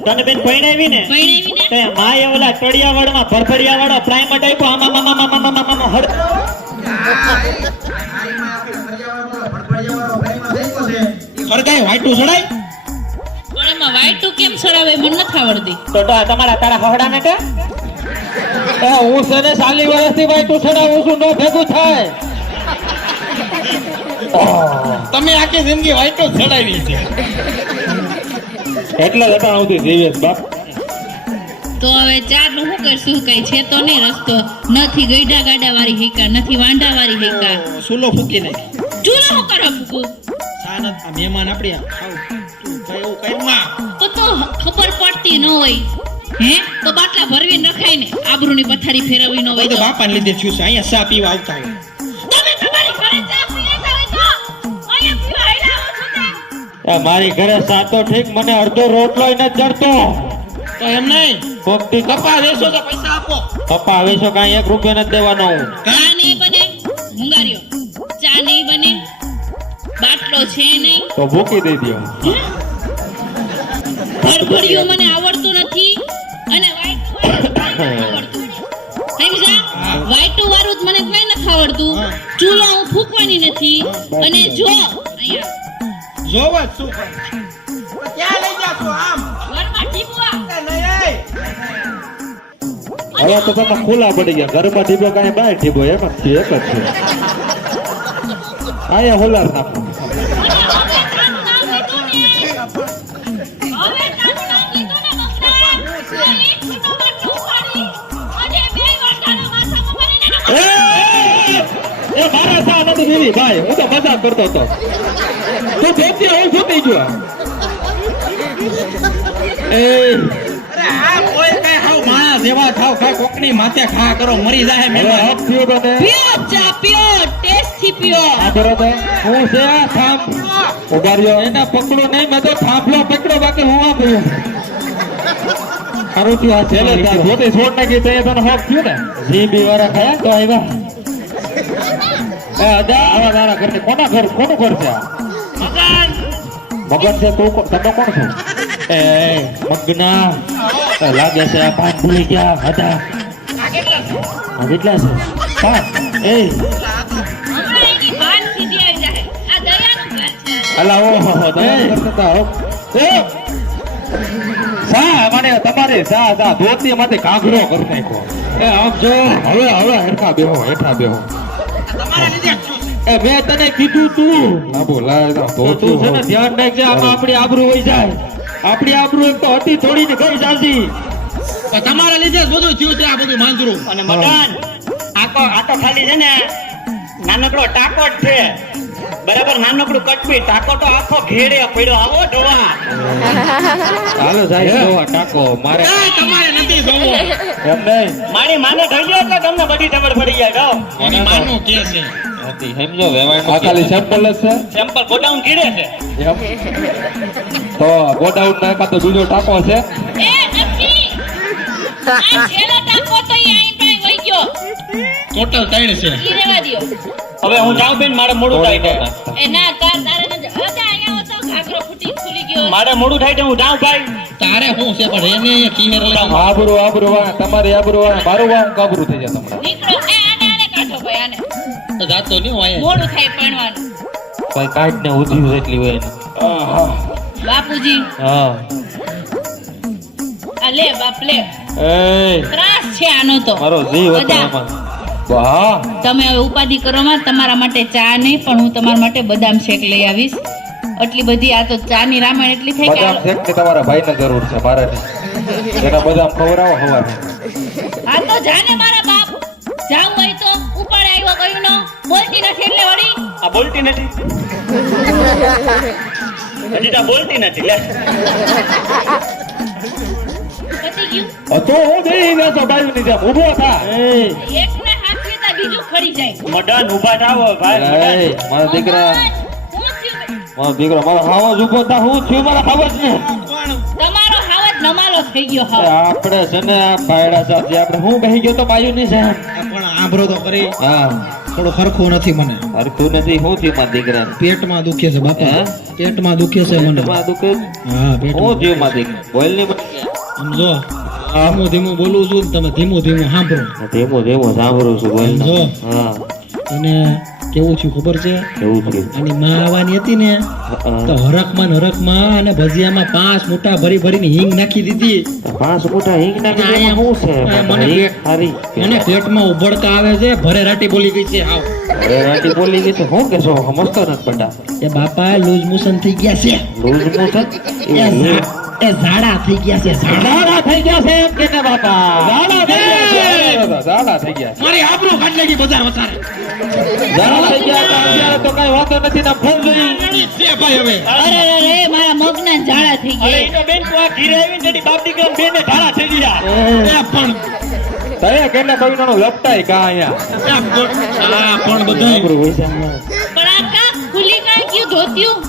તને બેન પૈણાવી ને પૈણાવી ને તે માએ ઓલા ટડિયાવાડમાં ભરભરિયાવાળો પ્રાઇમટ આપ્યો આમાં હડ ખરગાય વાટું ચડાય પણ એમાં વાઈટું કેમ સરાવે મને નથી આવડતી તો તમારા તારા હવડાને કે એ હું છે ને 40 વર્ષથી ભાઈ તું છડાવું છું નો ભેગું થાય તમે આખી જિંદગી વાટું ચડાવી છે એટલે જ હતા આવતી જીવેશ બાપ તો હવે ચાર નું શું કરશું કઈ છે તો નહીં રસ્તો નથી ગઈઢા ગાડા વાળી હેકા નથી વાંઢા વાળી હેકા સુલો ફૂકી નાખ ચૂલો શું કરો ફૂકું સાનત આ મહેમાન આપણી આવ તું ભાઈ એવું કઈમાં તો ખબર પડતી ન હોય હે તો બાટલા ભરવીને રખાય ને આબરૂની પથારી ફેરવવી ન હોય તો તો બાપાને લીધે થયું છે અહીંયા ચા પીવા આવતા હોય તમે તમારી ઘરે ચા પી લેતા હોય તો અહીંયા પીવા આયલા હો છો તે. મારી ઘરે સાતો ઠીક મને અડધો રોટલો નથી જડતો તો એમ નહીં કોકથી કપા વેચો તો પૈસા આપો આપો પપ્પા હવે શું કાંઈ 1 રૂપિયો નથી દેવાનો હું ચા નહીં બને મુંગારીઓ ચા નહીં બને બાટલો છે નહીં તો ભૂકી દઈ દો ભરભરિયું મને આવડતું નથી અને આવડતું સમજા વાઈટું વાળું જ મને કઈ નથી આવડતું ચૂલો હું ફૂંકવાની નથી અને જો અહીંયા જોવા જ શું કરે? ક્યાં લઈ જાશો આમ ઘરમાં ટીપવા હવે તો તમે ખુલ્લા પડી ગયા ઘરમાં ટીબો કાંઈ બહાર ટીબો એક જ છે અહીંયા હોલાર નાખો એ મારા સા નથી પીવી ભાઈ હું તો મજાક કરતો હતો તું દેખતી હું શું થઈ ગયો એ અરે આ કોઈ કઈ હાવ માણસ એવા ખાવ ખાવ કોકની માથે ખા કરો મરી જાય હવે મેં હક થયો તને પીઓ ચા પીઓ ટેસ્ટ થી પીઓ આ બરોબર હું છે આ થાંભ ઉગાડ્યો એને પકડો નહીં મેં તો થાંભલો પકડો બાકી હું આ ગયો સારું થયું આ છેલ્લે ત્યાં ધોતી છોડ નાખી તો એ તને હક થયું ને જીબી વાળા ખાયા તો આવ્યા એ અદા આવા તારા ઘરની કોનું ઘર છે આ? મગન છે તું તમે કોણ છો એ મગના એ લાગે છે આ પાંચ ભૂલી ગયા હતા આ કેટલા છે પાંચ એ હમણાં એની ભાન સીધી આવી જાય આ દયાનું ઘર છે અલા ઓહો તમારે કરતા હો એ સા મને તમારે સા ધોતી માંથી કાગડો કરી નાખ્યો એ આમ જો હવે હેઠા બેહો તમારા લીધે જ છું એ મેં તને કીધું તું લાબો લાય તો તો તું છે ને ધ્યાન રાખજે આમાં આપણી આબરૂ વહી જાય આપણી આબરૂ એક તો હતી થોડી ને ગઈ જાજી પણ તમારા લીધે જ બધું થયું છે આ બધું માંજરું અને મકાન આ તો ખાલી છે ને નાનકડો ટાકો જ છે બરાબર નાનકડું કટપી ટાકો તો આખો ઘેડે પડ્યો આવો જોવા હાલો જાય જોવા ટાકો મારે તમારે નથી જોવો એમ નહીં મારી માને થઈ ગયો એટલે તમને બધી ખબર પડી જાય જો એની માનું કે છે હતી સમજો વેવાય આ ખાલી સેમ્પલ જ છે સેમ્પલ ગોડાઉન ઘીડે છે એમ તો ગોડાઉન ના કાં તો બીજો ટાકો છે એ નથી આ છેલ્લો ટાંકો તો ઈ આઈ પાઈ વઈ ગયો ટોટલ 3 છે ઈ રહેવા દ્યો હવે હું જાઉં બેન મારે મોડું થાય છે એ ના તારે નથી અજા અહીંયા તો ઘાઘરો ફૂટી ખુલી ગયો મારે મોડું થાય છે હું જાઉં ભાઈ તારે શું છે પણ એને અહીંયા ખીહેર લઈ આબરૂ વાહ તમારી આબરૂ વાહ મારું વાહ કાબરૂ થઈ જાય તમારે નીકળો એ આને કાઢો ભાઈ આને તો જાતો નહીં હોય મોડું થાય પરણવાનું કોઈ કાઢ ને ઉધ્યું એટલી હોય એને. બાપુજી હા આ લે બાપ લે એ ત્રાસ છે આનો તો મારો જીવ હતો બધા. આમાં વાહ તમે હવે ઉપાધિ કરો માં તમારા માટે ચા નહીં પણ હું તમારા માટે બદામ શેક લઈ આવીશ આટલી બધી આ તો ચા ની રામાયણ એટલી થઈ કે બદામ શેક ની તમારા ભાઈને જરૂર છે મારે નહીં એના બદામ ખવડાવો હવારે આ તો જાને મારા બાપ જાવ હોય તો ઉપાડે આવ્યો કયું નો બોલતી નથી એટલે વળી આ બોલતી નથી હજી તો બોલતી નથી લે પતી ગયું તો હું બેહી બેસો બાયુની જેમ ઊભો થા એકને હાથ લેતા બીજું ખડી જાય મડન ઊભા થાવો ભાઈ એ, મારા દીકરા હું થયું? મારો દીકરો મારો હાવજ ઉભો થા હું થયું મારા હાવજ ને તમારો હાવજ નમાલો થઈ ગયો એ હાવ આપણે છે ને આ ભાયડા સાથે આપણે હું કહી ગયો તો બાયુ ની છે પણ આંભરો તો કરી હા થોડું ખરખું નથી મને હરખું નથી હું થયું મારા દીકરા પેટમાં દુખે છે બાપા હે? પેટમાં દુખે છે મને પેટમાં દુખે છે? હા હું પેટમાં થયું મારા દીકરા બોલ ની સમજો ધીમું ધીમું બોલું છું ને તમે ધીમું ધીમું સાંભળો ધીમો ધીમો સાંભળું છું બોલ ને. જો. હા અને કેવું થયું ખબર છે એવું થયું આની માં આવવાની હતી ને તો હરખમાં અને ભજીયામાં 5 મોટા ભરી ભરીને હિંગ નાખી દીધી 5 મોટા હિંગ નાખી ના, દેવામાં શું છે મને બાપા? હિંગ પેટ- ખારી મને પેટમાં ઉબળકા આવે છે ભરે રાટી બોલી ગઈ છે આવ અરે રાટી બોલી ગઈ છે હું કેશો સમજતો નથી બટા એ બાપા લૂઝ મોશન થઈ ગયા છે લૂઝ મોશન એ ઝાડા થઈ ગયા છે ઝાડા થઈ ગયા છે એમ કે ને બાપા ઝાડા થઈ ગયા મારી આબરૂ કાઢ લાગી બજાર વસારે ઝાડા થઈ ગયા હતા, અત્યારે તો કઈ વાતો નથી ને ફોન જોઈ છે ભાઈ હવે અરે મારા મગના ઝાડા થઈ અરે ગયા ઈનો બેન તો આ ઘીરે આવીને તેની બાપ દીકરા બેને ધારા થઈ ગયા એ પણ તય કેને કવિનો લપટાય કા અહીંયા પણ બધા આબરૂ હોય છે પણ આ કા ખુલી કાઈ ગયું ધોત્યું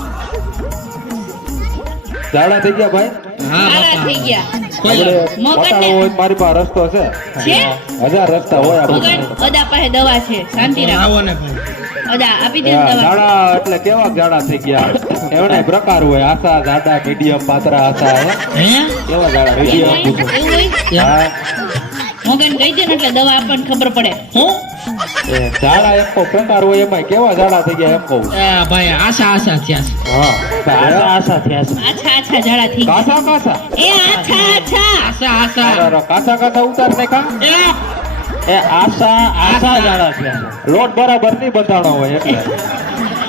ઝાડા થઈ ગયા ભાઈ સારા થઈ ગયા આપણે મગનને પટાવો હોય તો મારી પાસે રસ્તો છે છે 1000 રસ્તા હોય આપણે મગન અદા પાસે દવા છે શાંતિ રાખ આવો ને ભાઈ અદા આપી દે ને દવા જાડા એટલે કેવા જાડા થઈ ગયા એવને પ્રકાર હોય આસા જાડા મીડિયમ પાતળા આસા હે કેવા જાડા મીડિયમ એવું હોય હા મગન કહી દે ને એટલે દવા આપણને ખબર પડે હું એ જાડા એક પ્રકાર હોય એમાં કેવા જાડા થઈ ગયા એમ કહું ભાઈ આશા થયા છે હા આશા થયા છે. આછા આછા ઝાડા થઈ ગયા કાસા કાસા એ આછા આછા આશા કાસા કાસા ઉતાર નાખા એ આશા જાડા થયા છે. લોટ બરાબર નહીં બંધાણો હોય એટલે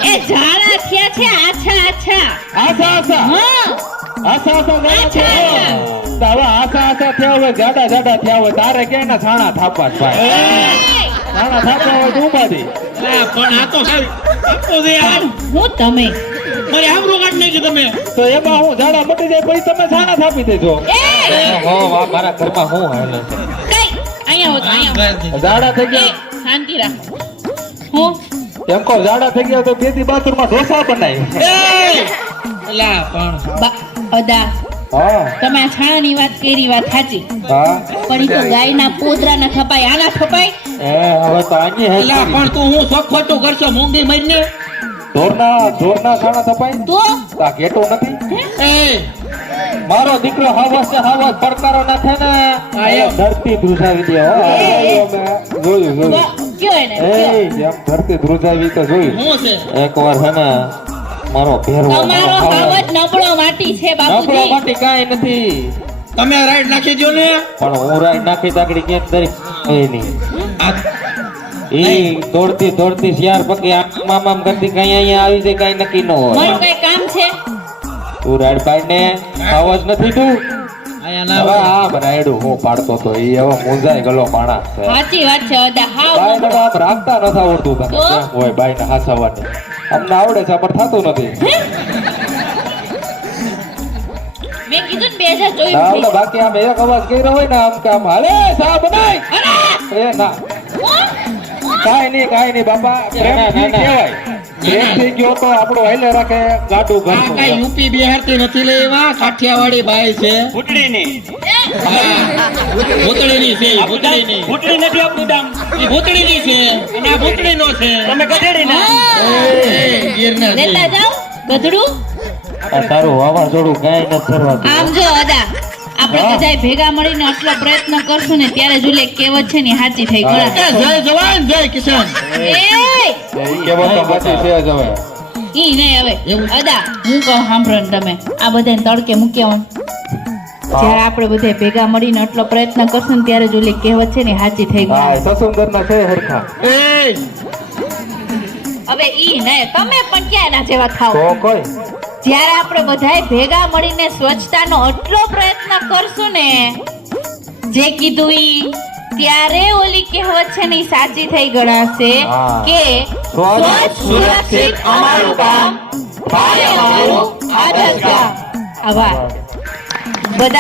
એ ઝાડા થયા છે આછા આછા આસા આસા હા આસા આસા જાડા આછા, થયા તો હવે આસા આસા થયા હોય જાડા જાડા થયા હોય તારે ક્યાં ના છાણા થાપવા જ ભાઈ છાણા થાપવા હોય તો ઉપાધી પણ આ તો સાહેબ આપો છે યાર હું તમે મારે આબરૂ કાઢ નાખી તમે તો એમાં હું જાડા મટી જાય પછી તમે છાણા થાપી દેજો એ હો વાહ મારા ઘરમાં હું હાલે છે. કઈ અહીંયા હોત જાડા થઈ એ ગયા શાંતિ રાખ હું એમ કહો જાડા થઈ ગયા તો બેથી બાથરૂમમાં ઢોસા બનાય એલા પણ અદા હા તમે આ છાણાની વાત કરી વાત સાચી હા પણ ઈ તો ગાયના પોદરાના થપાય આના થપાય એ હવે તો આની એલા પણ તું હું સબ ખોટું કરશો મૂંગી મરીને જોરના છાણા થપાય તો તા ઘેટો નથી એ મારો દીકરો હાવસ પડકારો નાખે ને એમ. ધરતી ધ્રુજાવી દે હો એ. અમે જોયું કયો એને એ કયો? જેમ ધરતી ધ્રુજાવી તો જોયું હું છે એકવાર છે ને મારો ભેરવો તમારો હાવજ નબળો માટી છે નબળો બાપુજી માટે કાંઈ નથી તમે રાઈટ નાખી દો ને પણ હું રાઈ નાખી તાકડી ક્યાંક દરી હોય નહીં એ દોડતી શિયાર પકી આમ આમ કરતી કઈ અહીંયા આવી જાય કઈ નક્કી ન હોય મારું કઈ કામ છે તું રાઈડ પાડ ને આવાજ નથી તું આયા હવે ના આમ રાયડું હું પાડતો તો એ હવે મૂંઝાઈ ગયેલો માણસ છે સાચી વાત છે અદા હાવ બાઈને નબળો. તો આમ રાખતા નથી આવડતું તને તો? કેમ હોય બાઈને હાસવાની અમને આવડે છે પણ થતું નથી મેં કીધું ને 2024 ના આવડે બાકી આમ એક અવાજ કર્યો હોય ને આમ કે આમ હાલે સા બનાય એ ના કાંઈ નહીં બાપા પ્રેમથી કહેવાય પ્રેમથી ગયો તો આપણું હાલે રાખે ગાડું આ ઘરનું કઈ યુપી બિહાર થી નથી લેવા કાઠિયાવાડી બાઈ છે ફૂટડીની ભૂતળીની છે ઈ ભૂતળીની ફૂટડી નથી આપણી દામ ઈ ભૂતળીની છે અને આ ભૂતળીનો છે તમે ગધેડી ના એ ગીરના છે લેતા જાવ ગધડું આ તારું વાવાઝોડું કાંઈ નથી કરવા દે. આમ જો અદા આપણે બધાય ભેગા મળીને આટલો પ્રયત્ન કરશું ને ત્યારે જ ઓલી કહેવત છે ને ઈ સાચી થઈ એ ગળા જય જવાન જય કિસાન એ કેવો તો પછી છે જ હવે ઈ નહીં હવે અદા હું કહું સાંભળો ને તમે આ બધાને તડકે મૂક્યા હોય જ્યારે આપણે બધા ભેગા મળીને આટલો પ્રયત્ન કરશું ને ત્યારે જ ઓલી કહેવત છે ને ઈ સાચી થઈ હા ગઈ સસુંદર ના છે હરખા એ હવે ઈ નહીં તમે પણ ક્યાં એના જેવા થાવ તો કોઈ જ્યારે આપણે બધાય ભેગા મળીને સ્વચ્છતાનો આટલો પ્રયત્ન કરશું ને જે કીધું ઈ ત્યારે ઓલી કહેવત છે ને ઈ સાચી થઈ ગણાશે હા. કે સ્વચ્છ, સુરક્ષિત અમારું ગામ ભારે અમારું આદર્શ ગામ આભાર બધા